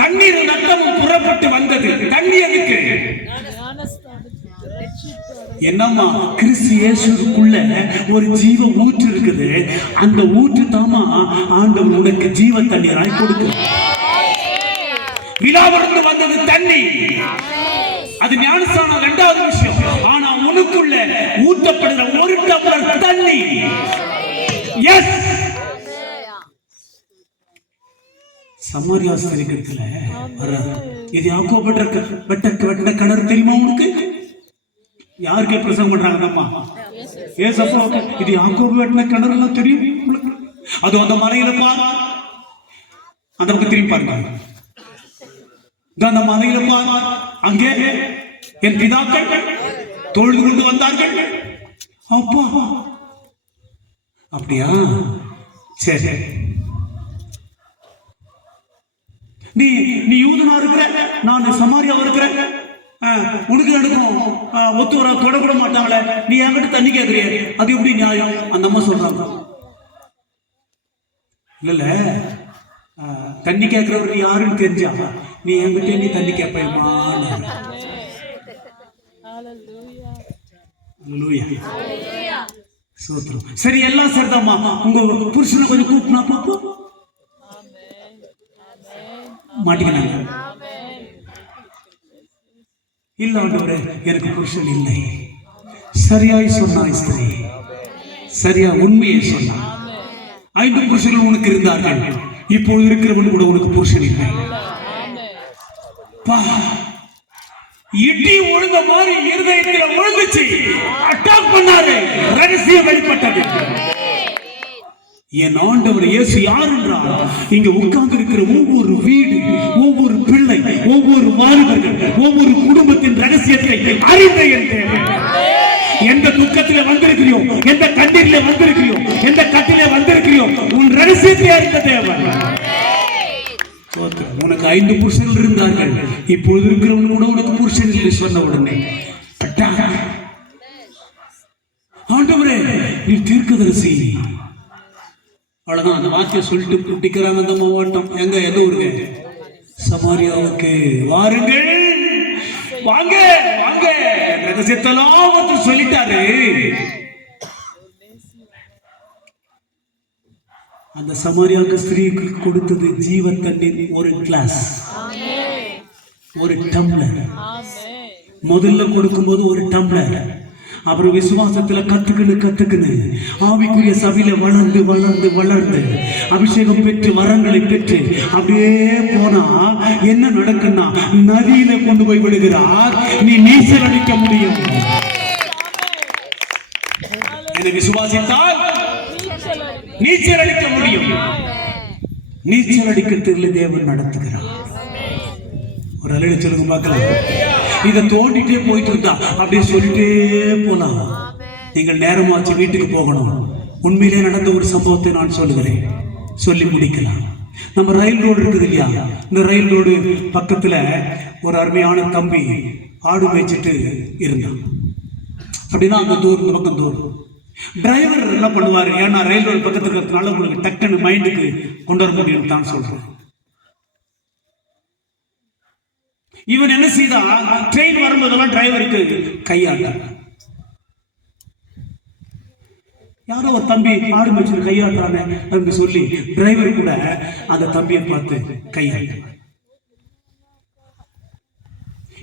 தண்ணீர் ரத்தமும் புறப்பட்டு வந்தது. தண்ணி எதுக்கு? என்னம்மா, கிறிஸ்து இயேசுக்குள்ள ஒரு ஜீவ ஊற்று இருக்குது. அந்த ஊற்று தாமா ஆண்டவர் உனக்கு ஜீவ தண்ணீராய் கொடுக்கும். விழாவிலிருந்து வந்தது தண்ணி, அது ஞானஸ்தானம் 2வது விஷயம். ஆனா உனக்குள்ள ஊற்றப்படுகிற ஒரு டம்ளர் தண்ணி. எஸ், சமாரியா ஸ்திரீகத்துல இது யாக்கோபு வெட்ட கிணறு தெரியுமா உனக்கு? யாருக்கே பிரசங்கம் பண்றாங்க அம்மா? ஏசப்பா, இது யாக்கோபு வெட்டின கிணறு எல்லாம் தெரியும் உங்களுக்கு? அது அந்த மலையில பாரு, அந்த பக்கம் திரும்பி பாருங்க. அந்த மலையில பாரு, அங்கே என் பிதாக்கள் தொழுது கொண்டு வந்தார்கள். அப்பா, அப்படியா? சரி, நீ யூதனா இருக்கிற, நான் சமாரியா இருக்கிறேன், உனக்கு எனக்கும் ஒத்து வர தொடக்கூட மாட்டாங்களே, நீ என்கிட்ட தண்ணி கேட்கறிய, அது எப்படி நியாயம்? அந்த அம்மா சொல்றாங்க. இல்ல தண்ணி கேட்கிறவர் யாருன்னு தெரிஞ்சா நீ என்கிட்ட நீ தண்ணி கேட்பேமா? சரி, எல்லாம் சரிதாம்மா, உங்க புருஷனை கொஞ்சம் கூப்பினா பாப்போம். மாட்டிக்கினாங்க. இல்ல ஆண்டவரே, எனக்கு புருஷன் இல்லை. சரியாய் சொன்னாய் ஸ்திரீ, சரியா உண்மையை சொன்னாய். 5 புருஷர்கள் உனக்கு இருந்தார்கள், இப்போது இருக்கிறவன் கூட உனக்கு புருஷன் இல்லை. இடி ஒழுங்க மாதிரி இருதயத்தில் விழுந்துச்சு, அட்டாக் பண்ணாரு, ரகசியம் வெளிப்பட்டது. என் ஆண்டவர் இயேசு யார் என்றால், இங்க உட்கார்ந்து இருக்கிற ஒவ்வொரு வீடு, ஒவ்வொரு பிள்ளை, ஒவ்வொரு வாலிபர்கள், ஒவ்வொரு குடும்பத்தின் ரகசியத்தை அறிந்த என் தேவன். எந்த துக்கத்திலே வந்திருக்கிறியோ, எந்த கண்ணீரிலே வந்திருக்கிறியோ, எந்த கட்டிலே வந்திருக்கிறியோ, உன் ரகசியத்தை அறிந்த தேவன். உனக்கு 5 புருஷர்கள் இருந்தார்கள், இப்போது இருக்கிறவன் கூட உனக்கு புருஷன் இல்லை சொன்ன உடனே ஆண்டவரே நீ தீர்க்கதரிசி. அவ்வளவுதான், அந்த வார்த்தையை சொல்லிட்டு குட்டிக்கிறாங்க அந்த மாவட்டம். எங்க எந்த ஊருங்க? சமாரியாவுக்கு. வாருங்கள், வாங்க வாங்க, ரகசியத்தெல்லாம் சொல்லிட்டாரு. அந்த சமாரியாவுக்கு ஸ்திரீக்கு கொடுத்தது ஜீவ தண்ணீர், ஒரு கிளாஸ், ஒரு டம்ளர். முதல்ல கொடுக்கும்போது ஒரு டம்ளர், அப்புறம் விசுவாசத்துல கத்துக்குன்னு ஆவிக்குரிய சபையில வளர்ந்து வளர்ந்து வளர்ந்து அபிஷேகம் பெற்று வரங்களை பெற்று அப்படியே போனா என்ன நடக்குன்னா, நதியில கொண்டு போய் விடுகிறார். நீ நீச்சல் அடிக்க முடியும். என்னை விசுவாசித்தால் நீச்சல் அடிக்க முடியும். நீச்சல் அடிக்கிறதுல தேவன் நடத்துகிறார். ஒரு அலையில சொல்லுங்க பார்க்கலாம். இதை தோண்டிட்டே போயிட்டு இருந்தா அப்படியே சொல்லிட்டே போலாம். நீங்கள் நேரமாச்சு வீட்டுக்கு போகணும். உண்மையிலே நடந்த ஒரு சம்பவத்தை நான் சொல்லுகிறேன், சொல்லி முடிக்கலாம். நம்ம ரயில் ரோடு இருக்குது இல்லையா, இந்த ரயில் ரோடு பக்கத்துல ஒரு அருமையான தம்பி ஆடு மேய்ச்சிட்டு இருந்தான். அப்படின்னா அந்த தூரம் இந்த பக்கம் தூரம் டிரைவர் என்ன பண்ணுவாரு, ஏன்னா ரயில் ரோடு பக்கத்துல இருக்கிறதுனால உங்களுக்கு டக்குன்னு மைண்டுக்கு கொண்டு வர முடியும் தான் சொல்றேன். இவன் என்ன செய்தான், ட்ரெயின் வரும்போதெல்லாம் டிரைவருக்கு கையாட்ட. யாரோ ஒரு தம்பி ஆடு மேய்ச்சி கையாட்டுறானே அப்படின்னு சொல்லி டிரைவர் கூட அந்த தம்பியை பார்த்து கையாட்ட.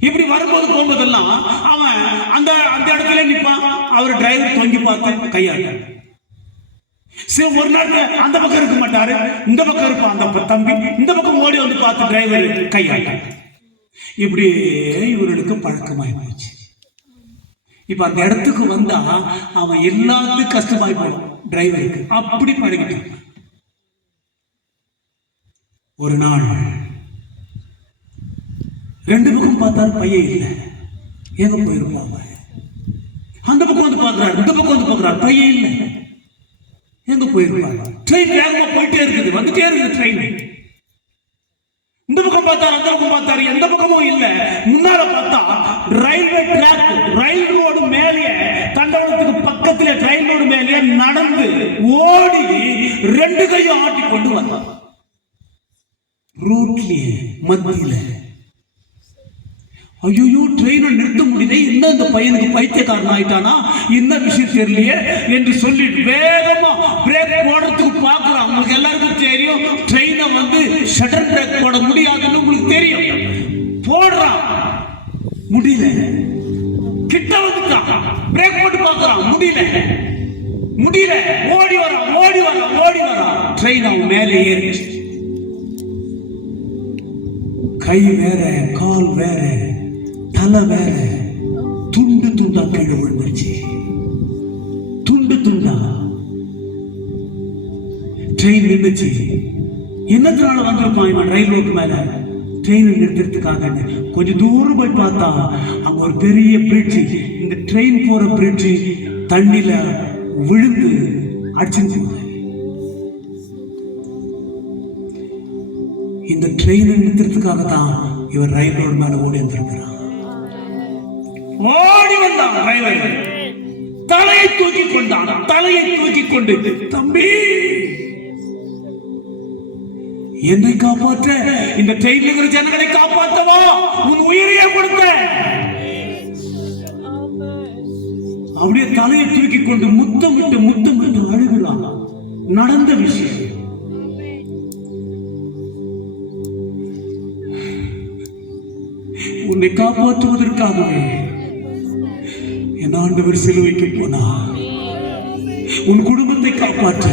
இப்படி வரும்போது போகும்போதெல்லாம் அவன் அந்த அந்த இடத்துல நிற்பான். அவர் டிரைவர் தொங்கி பார்த்து கையாட்ட. சரி, ஒரு நாள் அந்த பக்கம் இருக்க மாட்டாரு, இந்த பக்கம் இருப்பான் அந்த தம்பி, இந்த பக்கம் ஓடி வந்து பார்த்து டிரைவர் கையாட்ட. இப்படி இவர்களுக்கு பழக்கமாய் போச்சு. இப்ப அந்த இடத்துக்கு வந்தா அவன் எல்லாத்துக்கும் கஷ்டமாய் போடும் டிரைவருக்கு. அப்படி பழகிட்டான். ஒரு நாள் ரெண்டு பக்கம் பார்த்தாரு, பையன் இல்லை. எங்க போயிருப்பாங்க? அந்த பக்கம் வந்து பார்க்கிறாரு, இந்த பக்கம் வந்து பார்க்கிறாரு, பையன் இல்லை. எங்க போயிருப்பாங்க? ட்ரெயின் வேகமா போயிட்டே இருக்குது, வந்துட்டே இருக்குது ட்ரெயின். இந்த பக்கம் பார்த்தாரு, அந்த பக்கம் பார்த்தாரு, எந்த பக்கமும் இல்ல. முன்னால பார்த்தா ரயில்வே ட்ராக், ரயில் ரோடு மேலேயே, தண்டவாளத்துக்கு பக்கத்துல ரயில் ரோடு மேலேயே நடந்து ஓடி ரெண்டு கையும் ஆட்டி கொண்டு வந்தார். ரோட்லயே மத்தியில. ஐயோ, ட்ரெயினை நிறுத்த முடியல, என்ன இந்த பையனுக்கு பைத்தியக்காரன் ஆயிட்டானா, என்ன விஷயம் தெரியலையே என்று சொல்லி வேகமா பிரேக் போடுறதுக்கு பார்க்கிறான். உங்களுக்கு எல்லாருக்கும் தெரியும், ட்ரெயினை வந்து ஷட்டர் பிரேக் போட முடியாதுன்னு உங்களுக்கு தெரியும். போடுறான், முடியல. கிட்ட வந்துட்டான், பிரேக் போட்டு பார்க்கறான், முடியல. ஓடி வரான். ட்ரெயின் அவன் மேலே ஏறிச்சு. கை வேற, கால் வேற, தலை வேற, துண்டு துண்டா கீழே விழுந்துருச்சு. துண்டு துண்டா. ட்ரெயின் நின்றுச்சு. என்னத்தினால வந்திருப்பான் இவன் ரயில் ரோட்டு மேல? ட்ரெயின் நிறுத்துறதுக்காக. கொஞ்சம் தூரம் போய் பார்த்தா அங்க ஒரு பெரிய பிரிட்ஜ், இந்த ட்ரெயின் போற பிரிட்ஜ் தண்ணில விழுந்து அடிச்சுட்டு போகுது. இந்த ட்ரெயினை நிறுத்துறதுக்காக தான் இவர் ரயில் ரோடு மேல ஓடி வந்திருக்கிறான். ஓடி வந்தான் டிரைவர், தலையை தூக்கி கொண்டு, தம்பி என்னை காப்பாற்ற, இந்த ட்ரெயின்ல இருக்கிற ஜனங்களை காப்பாற்றவா உன் உயிரையே கொடுத்த. அப்படியே தலையை தூக்கி கொண்டு முத்தமிட்டு அழுகிறான். நடந்த விஷயம். உன்னை காப்பாற்றுவதற்காகவே என் ஆண்டவர் சிலுவைக்கு போனார். உன் குடும்பத்தை காப்பாற்ற,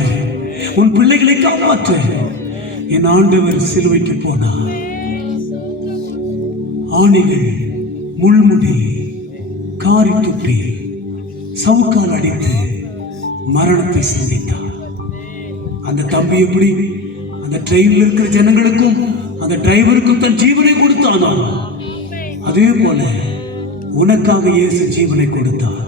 உன் பிள்ளைகளை காப்பாற்ற என் ஆண்டவர் சிலுவைக்கு போனார். ஆணிகள், முள்முடி, காரி துப்பி, சவுக்கால் அடித்து மரணத்தை சந்தித்தார். அந்த தம்பி எப்படி அந்த ட்ரெயினில் இருக்கிற ஜனங்களுக்கும் அந்த டிரைவருக்கும் தன் ஜீவனை கொடுத்தானோ, அதே போல உனக்காக இயேசு ஜீவனை கொடுத்தார்.